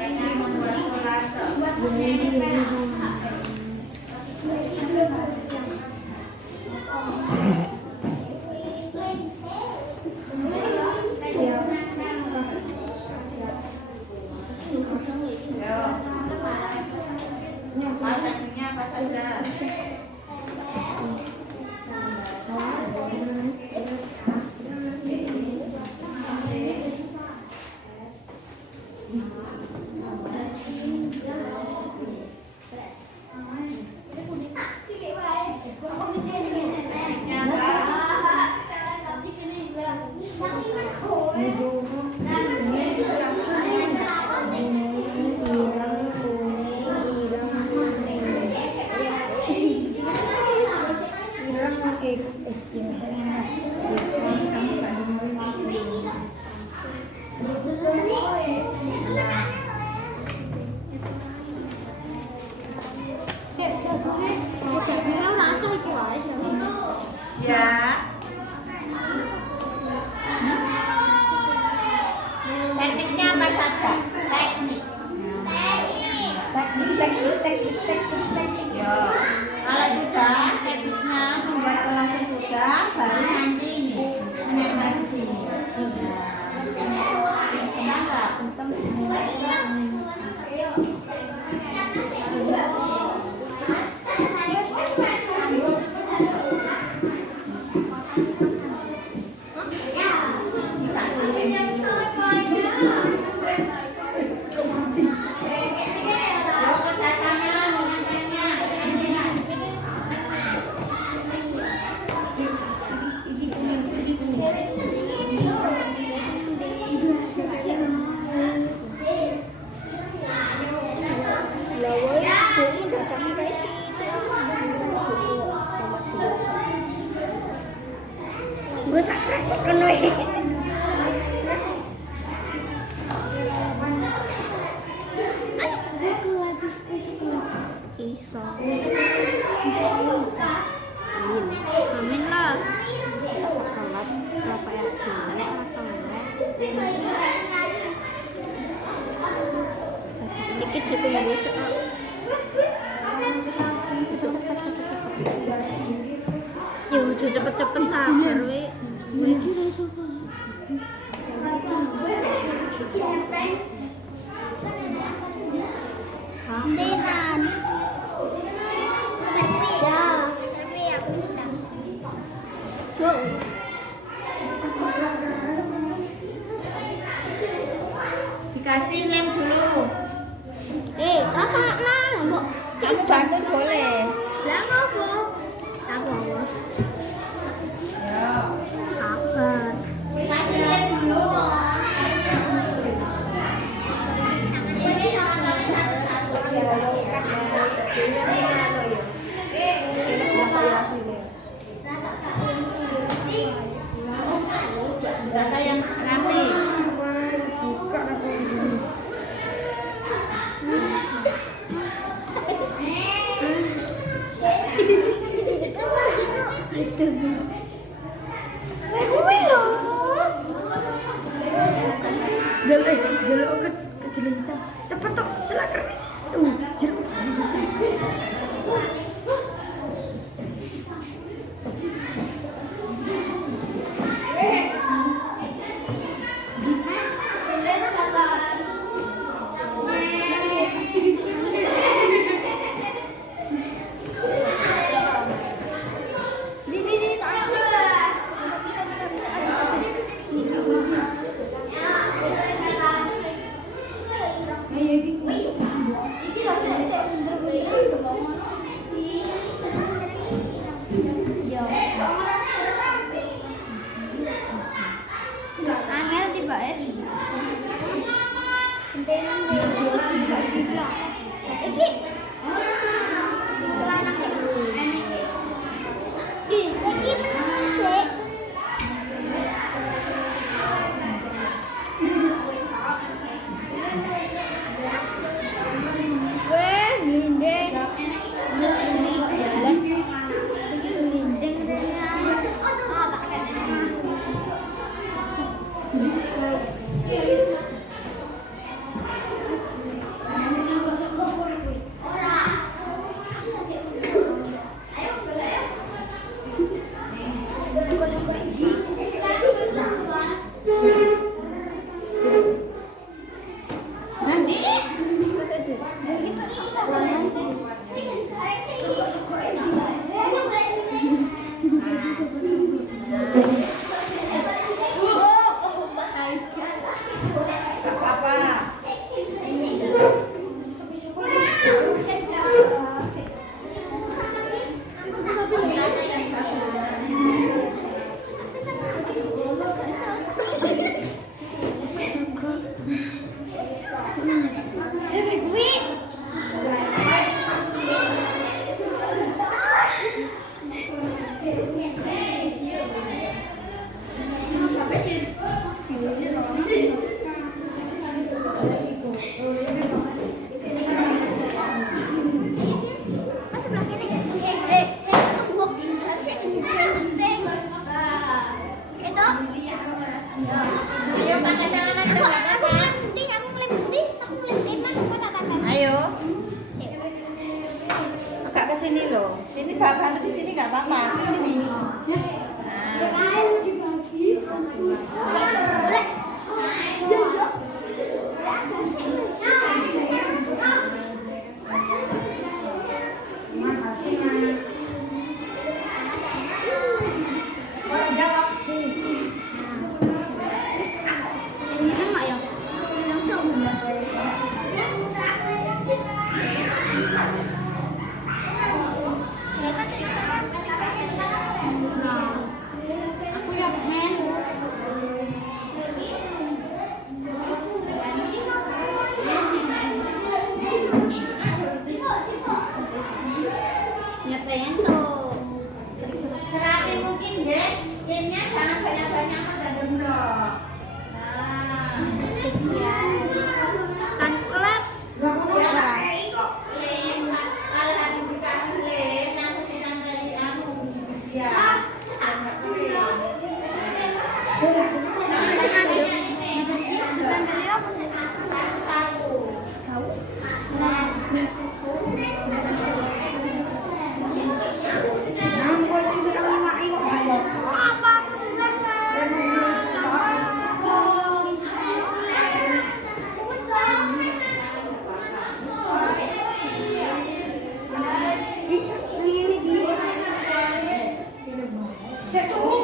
Teknik membuat kolase. Yo. Tekniknya apa saja? Tekniknya apa? Ya. Tekniknya apa saja? Teknik. Yo. Kalau sudah tekniknya membuat kolase sudah, baru nanti ini menempel di sini. Kenapa? Yo kerjasama menempelnya. Gue sakit kena. Iso. Amin lah. Salat berapa ya? Nek atau dikit gitu ya besok. Yo cepet-cepet sabar we. Dehan. Ya. Go. Dikasih lem dulu. Kakak nah, Mbok. Kamu bantu boleh. Lah ngopo? Aku apa? Yo. Sabar. Dikasih lem dulu. Ini sama kalian satu-satu biar rapi ya. Data yang rapi. Jaluk ke kita. Cepet tuh, silakan. Jaluk. Di Sini bantu di sini nggak apa-apa. Di sini. Serapi mungkin deh, gamenya jangan banyak-banyak pada demblok. Lem, kalau habis dikasih lem, langsung ditambah biji-bijian. Nggak kering. Satu-satu.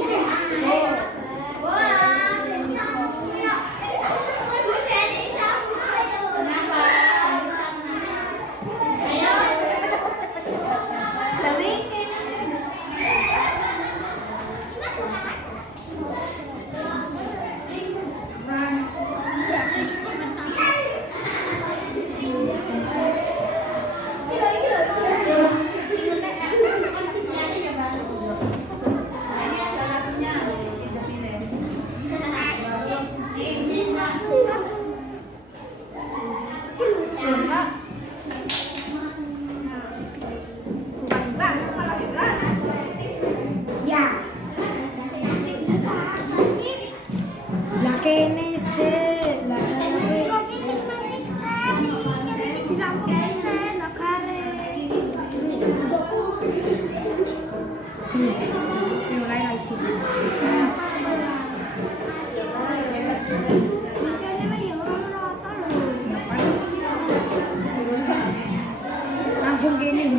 Langsung gini,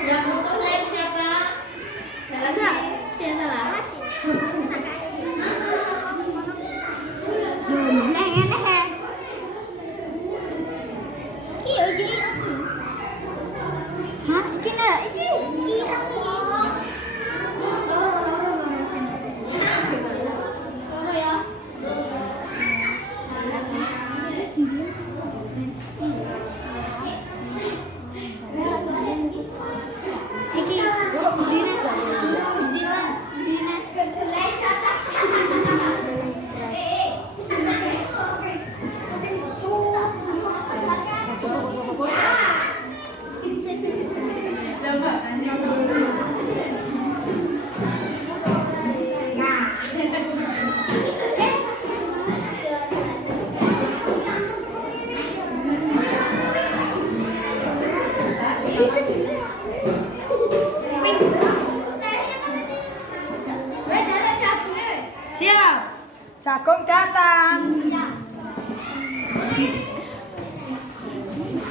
Yang butuh lem siapa? Siap. Jagung datang.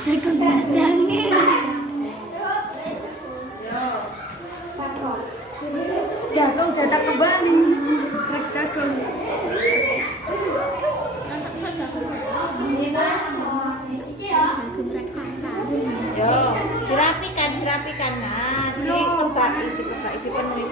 Jagung datang. Jagung datang kembali. Truk jagung. Yo, dirapikan. Nah, dikebak, dipenuhi.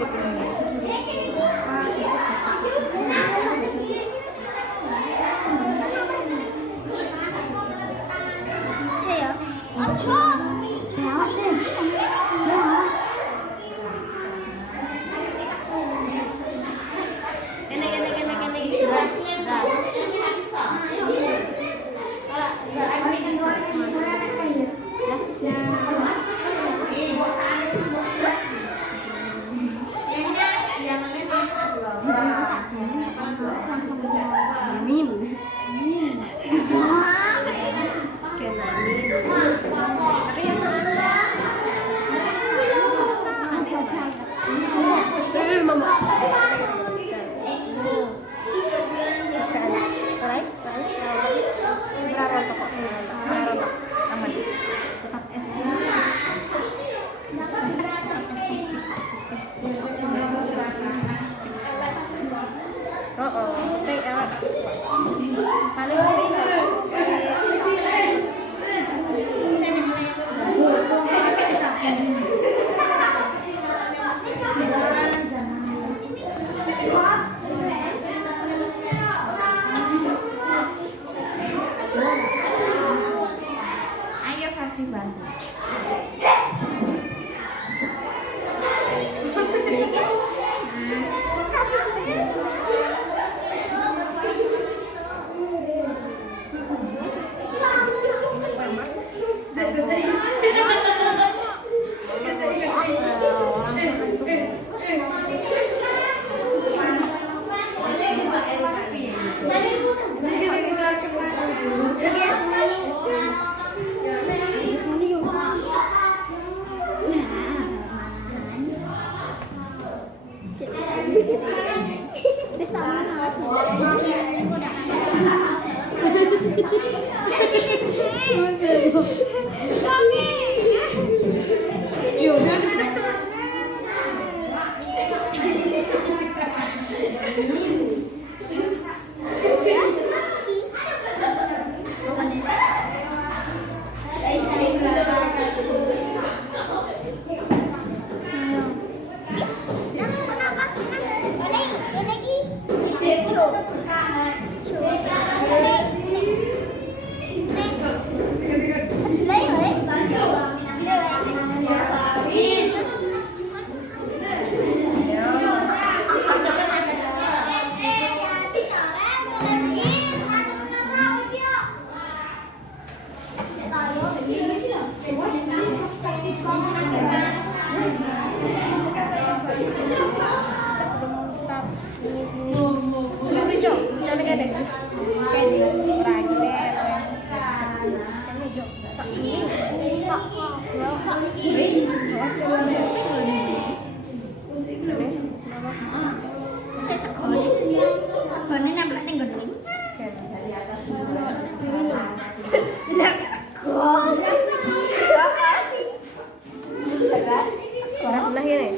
Nah ini.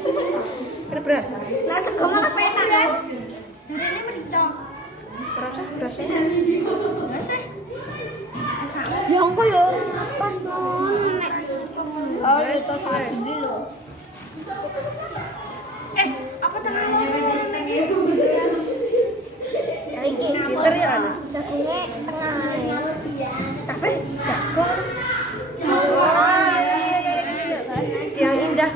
Beras. Lah sego malah penak, Guys. Jarine mericok. Berasnya. Masih. Ya engko yo pas non nek. Oh, itu salah ini lho. Apa tenan? Iki Pinter ya kan? jagungnya tengah ae. Tapi jagung. Yang indah.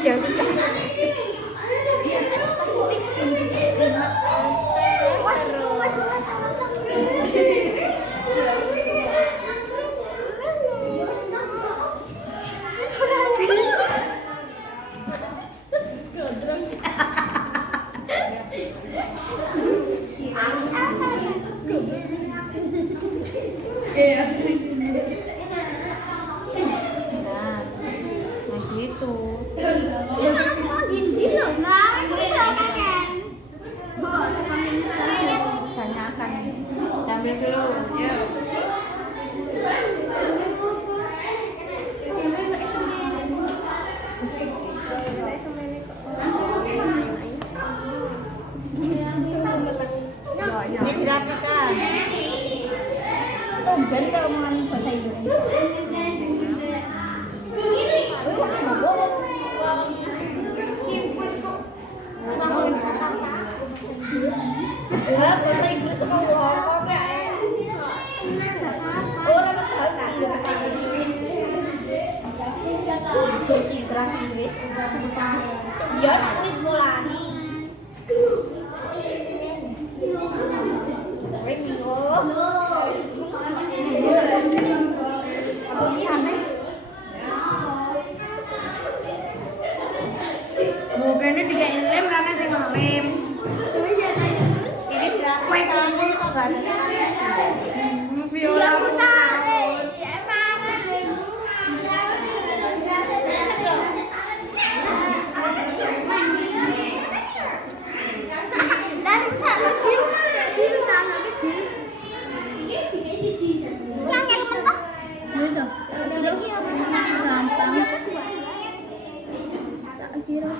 Yang indah. Ambil dulu, ya. Ini dirapikan. Tumben kalau ngomongin bahasa Indonesia. Bahasa Inggris sama kok kayak. Ora bakal tak bahasa Inggris. Terus keras Inggris sama. Ya nek wis mulani. Mungkin ini 3 lem rana sing ngelem. Ini dirapikan, ini kok gak ada Viola.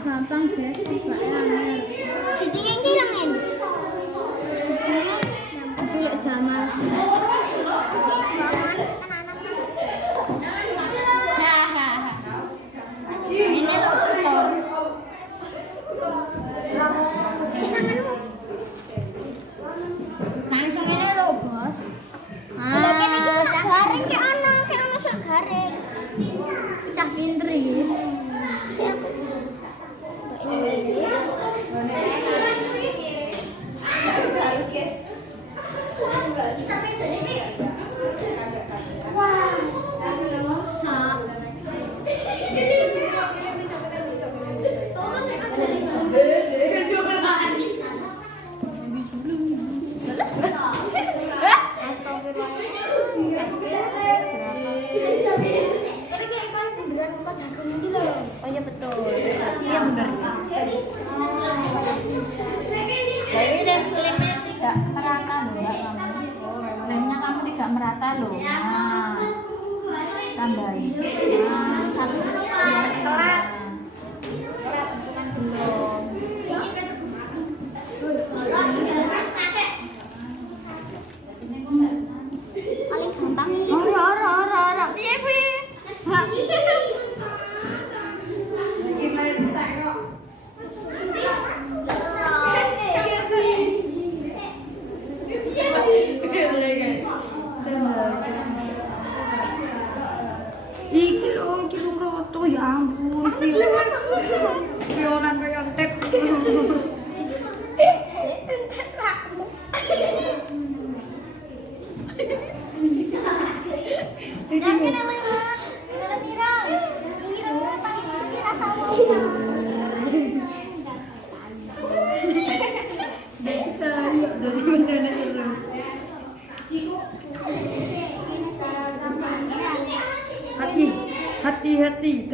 Gampang guys, jadi yang hilangin. Julek Jamal. Ini lotor. Langsung ini lo bos. Garing ke ono sak garing. Cah pinter iki. Oh iya betul. Iya benar. Nah, ini dan lemnya tidak merata loh Mbak kamu. Lemnya kamu tidak merata loh. Nah, tambahin. Nah, satu telat. Bukan belum. Paling gampang. Ora. Piye piye? Iki lho roto ya ampun. Violan pegang tep. Hati-hati.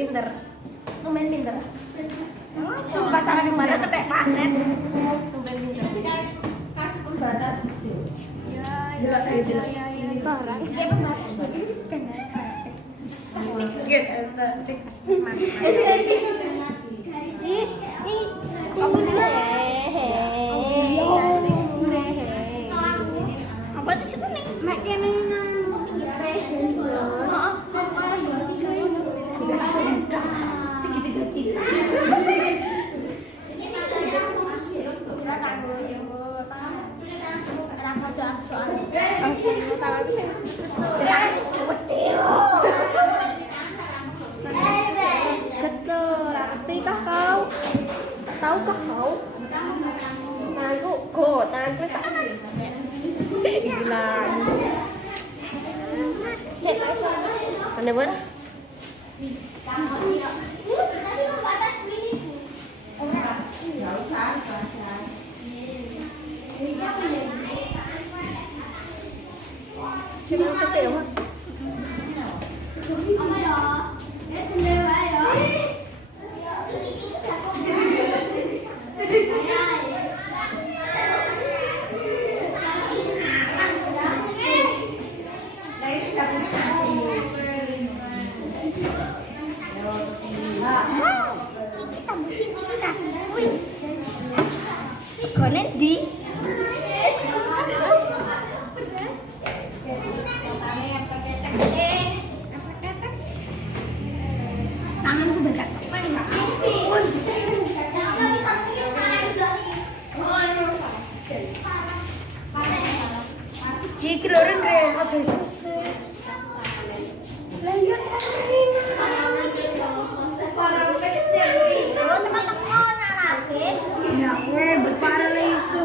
Pinter, main pinter. Sumpah tangan di mana ketek panen. Kasih pembatas hijau. Apa tuh sih nih? Segitu gaji. Betul, artikah kau? Tahukah kau? Tanganku, tanganku tak gila. Mana ber? Nggak usah, dipasang. Kita usah sewa. Nah ini dapurnya masih. Tambah si cinta, wis. Sekolah di. Tanganku udah gak tepat. Jadi keluarin deh, aja susah. Lanjut teman-teman lagi. Ya, gue berparah isu.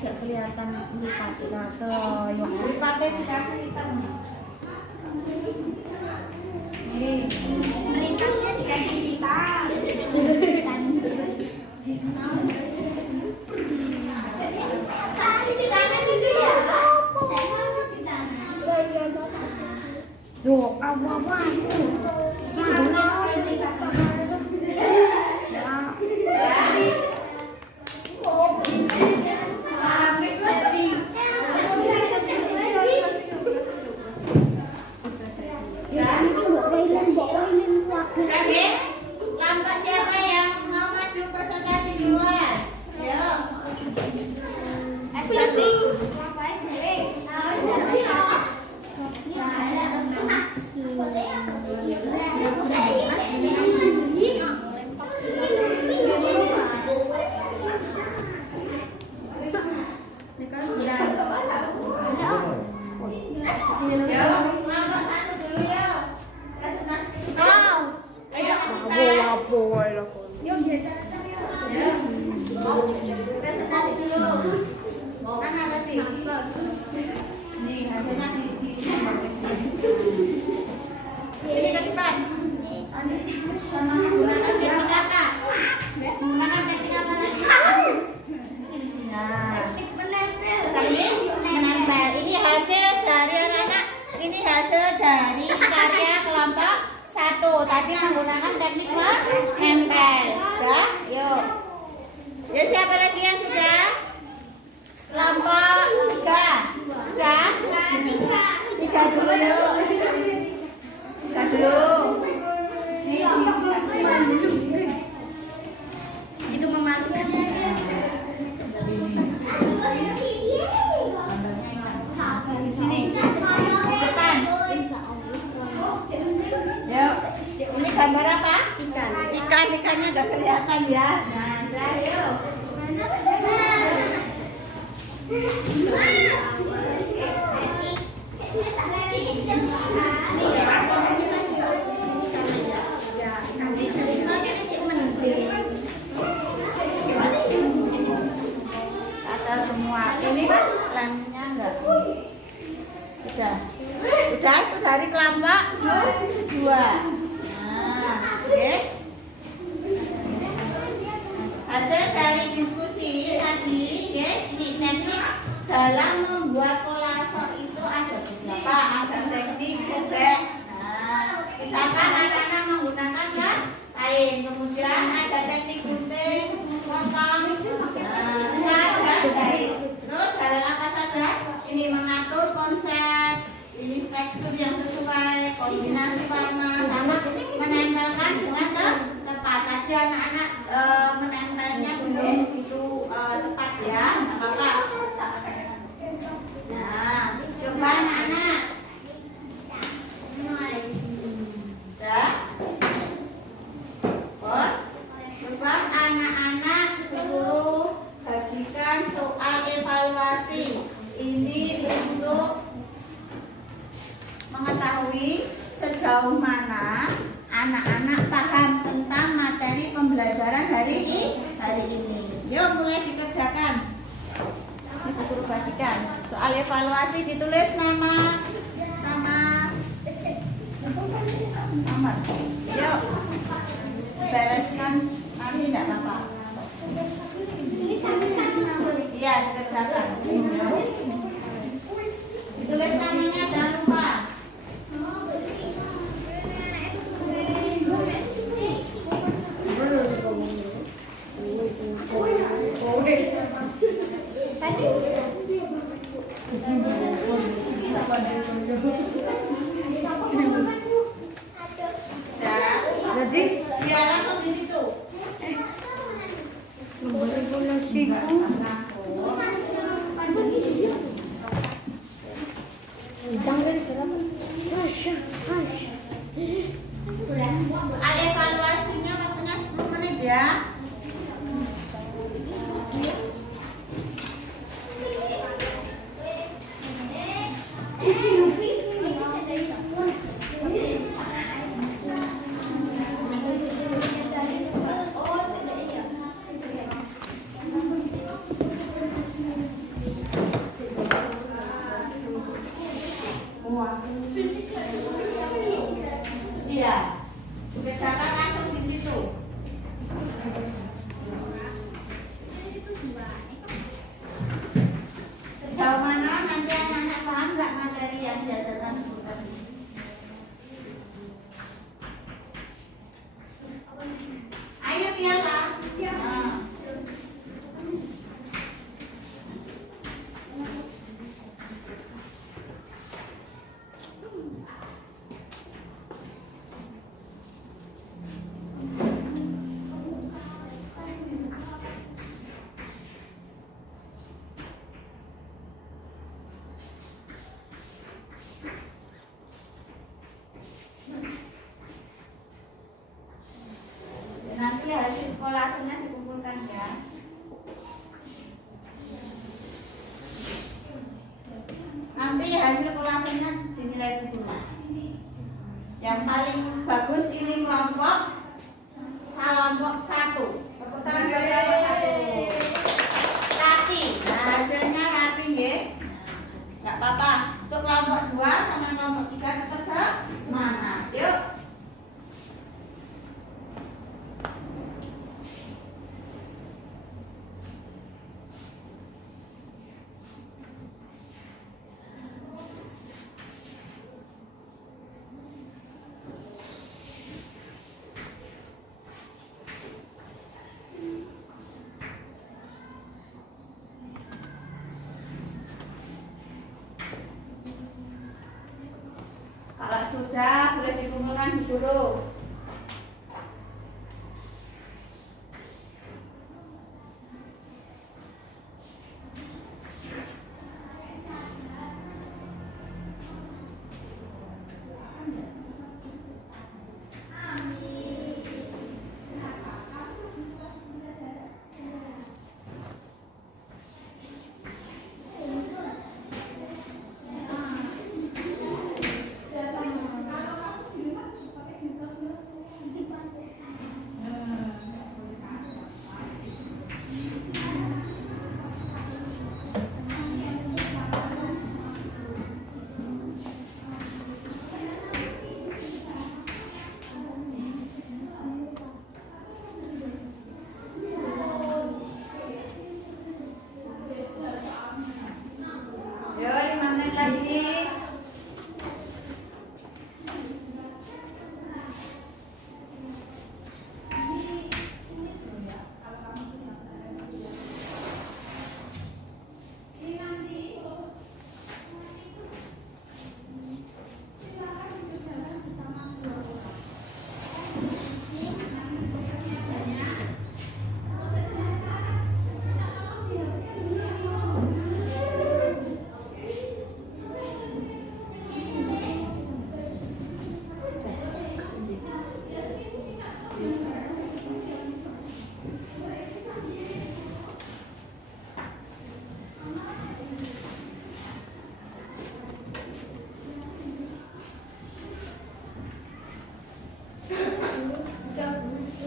agak kelihatan lipatnya yang lipatnya dikasih hitam. Nih, Melipatnya dikasih hitam. Saya cuci tangan dulu ya. Saya mau cuci tangan. Duh, apa-apa. Oke, lambat siapa yang mau maju presentasi duluan? Ayo. Yo, lambat satu dulu yo. Presentasi dulu. Ayo presentasi dulu. Mana tadi? Nih hasilnya di ini ke depan. Sama menggunakan teknik apa? Menggunakan teknik apa lagi? Nah, teknik menempel. Ini hasil dari anak-anak. Ini hasil dari karya kelompok 1. Tadi menggunakan teknik menempel. Udah? Yuk. Ya siapa lagi yang sudah? Kelompok 3. Sudah? 3 dulu yuk. 3 dulu. Nih, Itu mematikan. di sini. Depan. Yuk. Ini gambar apa? Ikan. Ikannya nggak kelihatan ya. Nah, udah yuk. Ada semua. Ini kan lemnya enggak? Udah. Udah itu dari kelompok 2. Nah, oke. Hasil dari diskusi tadi, ya, ini teknik dalam membuat kolase itu ada beberapa. Ada teknik sobek. Nah, misalkan anak-anak menggunakan kain, kemudian ada teknik gunting, potong, dan jahit. Terus hal apa saja? Ini mengatur konsep, ini tekstur yang sesuai, kombinasi warna, sama menempelkan dengan tepat. Tadi anak-anak menempelnya belum itu tepat ya, apa-apa. Nah, coba anak-anak. Udah? Coba anak-anak suruh bagikan soal evaluasi. Ini untuk mengetahui sejauh mana anak-anak paham tentang materi pembelajaran hari ini. Yuk mulai dikerjakan. Ini guru bagikan. Soal evaluasi ditulis nama sama nomor. Yuk. Bereskan nanti enggak apa-apa. Iya, dikerjakan. Ditulis namanya jangan lupa. Jadi Ya langsung di situ. nomor evaluasiku. Soal evaluasinya waktunya 10 menit ya. dikumpulkan ya. Nanti hasil kolasinya dinilai dulu. Yang paling bagus ini kelompok satu. Tepuk tangan buat kelompok 1. Rapi. Nah, hasilnya rapi ya. Enggak apa-apa. Untuk kelompok 2 sama kelompok 3 tetap semangat. Yuk. Kalau sudah boleh dikumpulkan di guru. Yo, 5 menit lagi.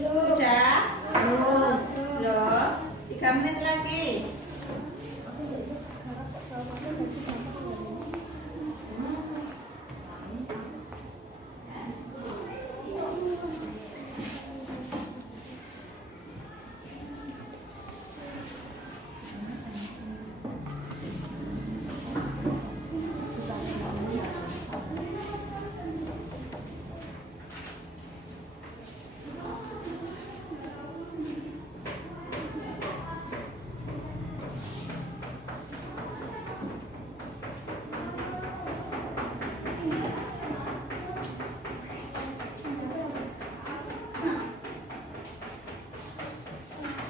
Sudah? Loh, 3 menit lagi.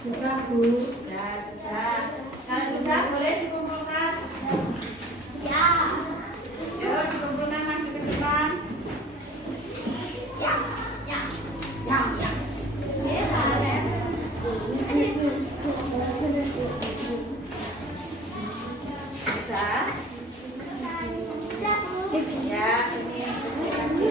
Sudah, Bu. Sudah. Kalau sudah boleh dikumpulkan. Ya. Yuk, dikumpulkan maju ke depan. Ya. Ya. Ya, ya. Ya, Karen. Sudah. Sudah, Bu. Ya, ini. Ya, Bu.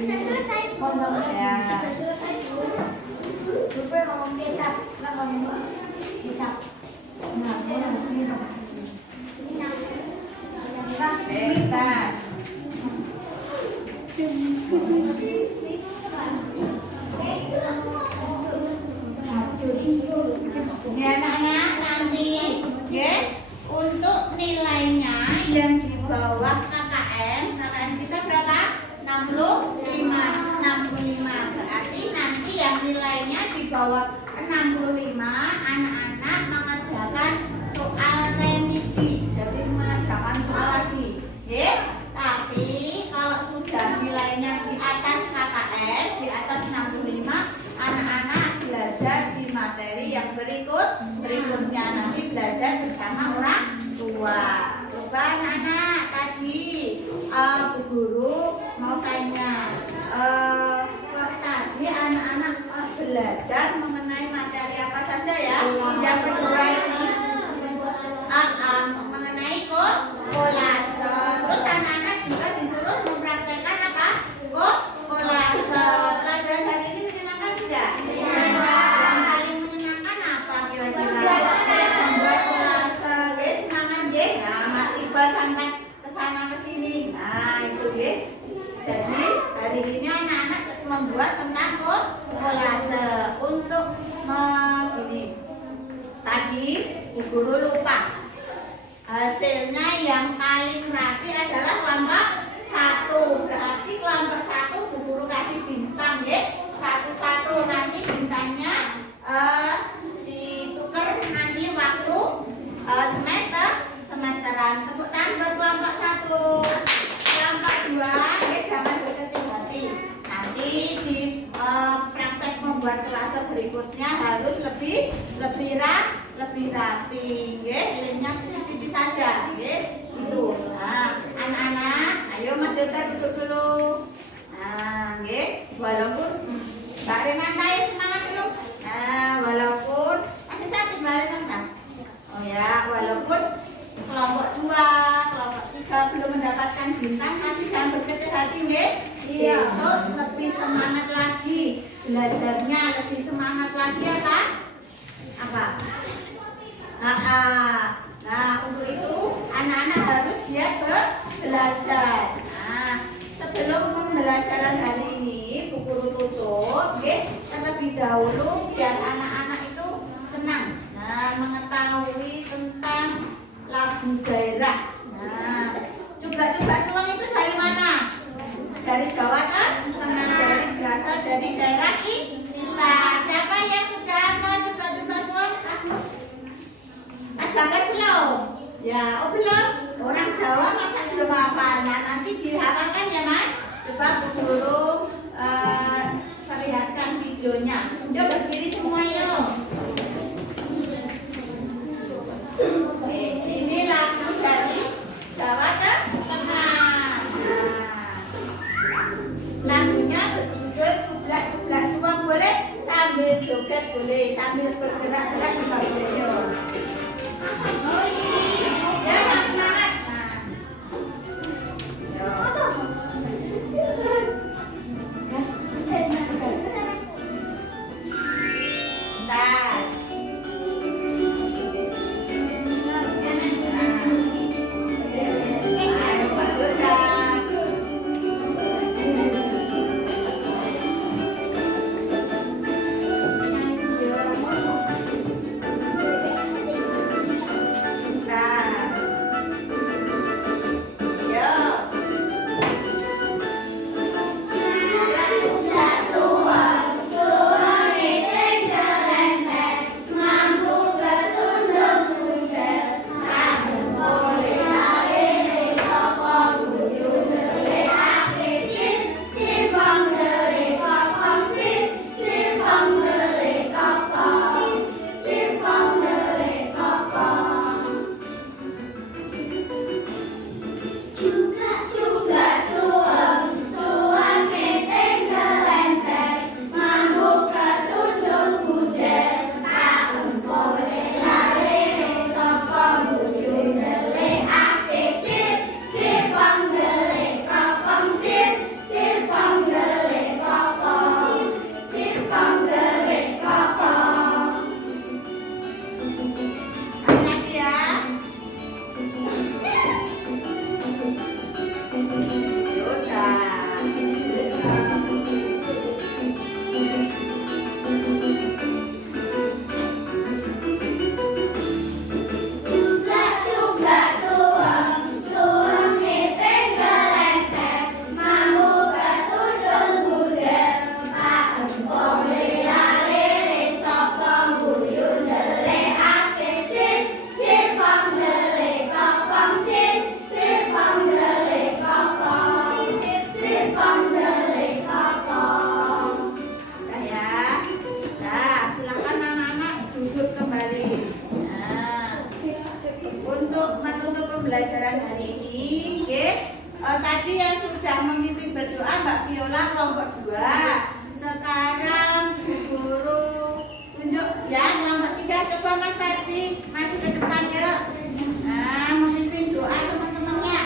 sudah selesai. Ya. Sudah selesai. Lupa ngomong kecap, lah ngomong kecap. Nah, ini dong. Bentar. Ini anak-anak nanti, ya, untuk nilainya yang di bawah KKM kita berapa? 65. Berarti nanti yang nilainya di bawah 65 anak-anak mengerjakan soal remedi, jadi mengerjakan soal lagi, ya. Tapi kalau sudah nilainya di atas KKM, di atas 65, anak-anak belajar di materi yang berikutnya, nanti belajar bersama orang tua. Coba anak-anak tadi Bu Guru mau tanya, tadi anak-anak belajar mengenai materi apa saja ya? Yang kedua ini mengenai kolase. Terus anak-anak juga disuruh mempraktekkan apa? Kolase. Pelajaran hari ini menyenangkan tidak? Yang paling menyenangkan apa kira-kira? Membuat kolase. Guys, semangat ya. Nah, Mas Iqbal sampai kesana kesini. Nah, itu ya. Jadi hari ini anak-anak membuat tentang kolase untuk begini. Tadi Bu Guru lupa. Hasilnya yang paling rapi adalah kelompok 1. Berarti kelompok 1 Bu Guru kasih bintang ya. 1-1 nanti bintangnya ditukar nanti waktu semesteran. Tepuk tangan buat kelompok 1. Kelompok 2 ya, jangan berkecil hati. Nanti di praktek membuat kelas berikutnya harus lebih rapi, ya. Linknya tipis saja, ya. Itu. Nah, anak-anak, ayo Mas Yota duduk dulu. Nah, ya. Walaupun Mbak Renata ya semangat dulu. Nah, walaupun masih sakit Mbak Renata. Oh ya, walaupun kelompok 2, kelompok 3 belum mendapatkan bintang, tapi jangan berkecil hati, ya. Besok lebih semangat lagi belajarnya, lebih semangat lagi apa? Nah, untuk itu anak-anak harus giat belajar. Nah, sebelum pembelajaran hari ini Bu Guru tutup, terlebih dahulu biar anak-anak itu senang. Nah, mengetahui tentang lagu daerah. Nah, Jubrak-jubrak Suweng itu dari mana? Dari Jawa Tengah, berasal dari daerah kita. Siapa yang sudah hafal Jubrak-jubrak Suweng? Mas Bangga belum? Ya, belum. Orang Jawa masa belum hafal. Nah, nanti dihafalkan ya Mas. Coba Bu Guru perlihatkan videonya. Coba berdiri semua yuk. Ini lagu dari Jawa Tengah. Lagunya berjudul Jubrak-jubrak Suweng, boleh sambil joget, boleh sambil bergerak-gerak juga boleh. Ya, semangat. Bentar. Ayo Mas Yoda. Bentar. sekolah kelompok 2. Sekarang Bu Guru tunjuk ya kelompok 3. Coba Mas Ferdi maju ke depan yuk. Nah, memimpin doa teman-temannya.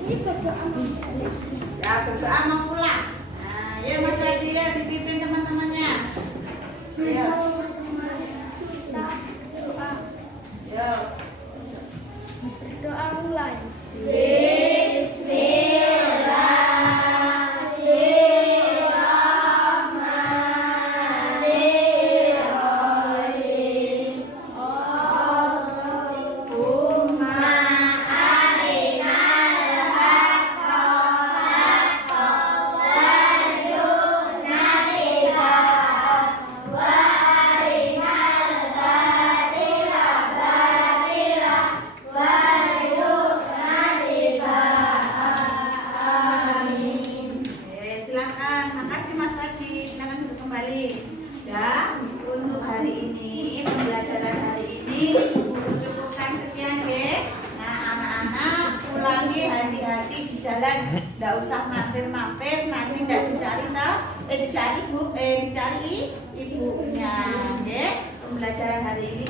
Ini berdoa Ya, berdoa mau pulang. Nah, yuk Mas Ferdi ya dipimpin teman-temannya. Ayo. kita doa. Yuk. Doa mulai. Silakan, makasih Mas Ferdi. Silakan duduk kembali. Ya, untuk hari ini pembelajaran hari ini cukupkan sekian ya. Nah, anak-anak ulangi hati-hati di jalan, nggak usah mampir-mampir, nanti nggak dicari dicari ibunya. Ya, pembelajaran hari ini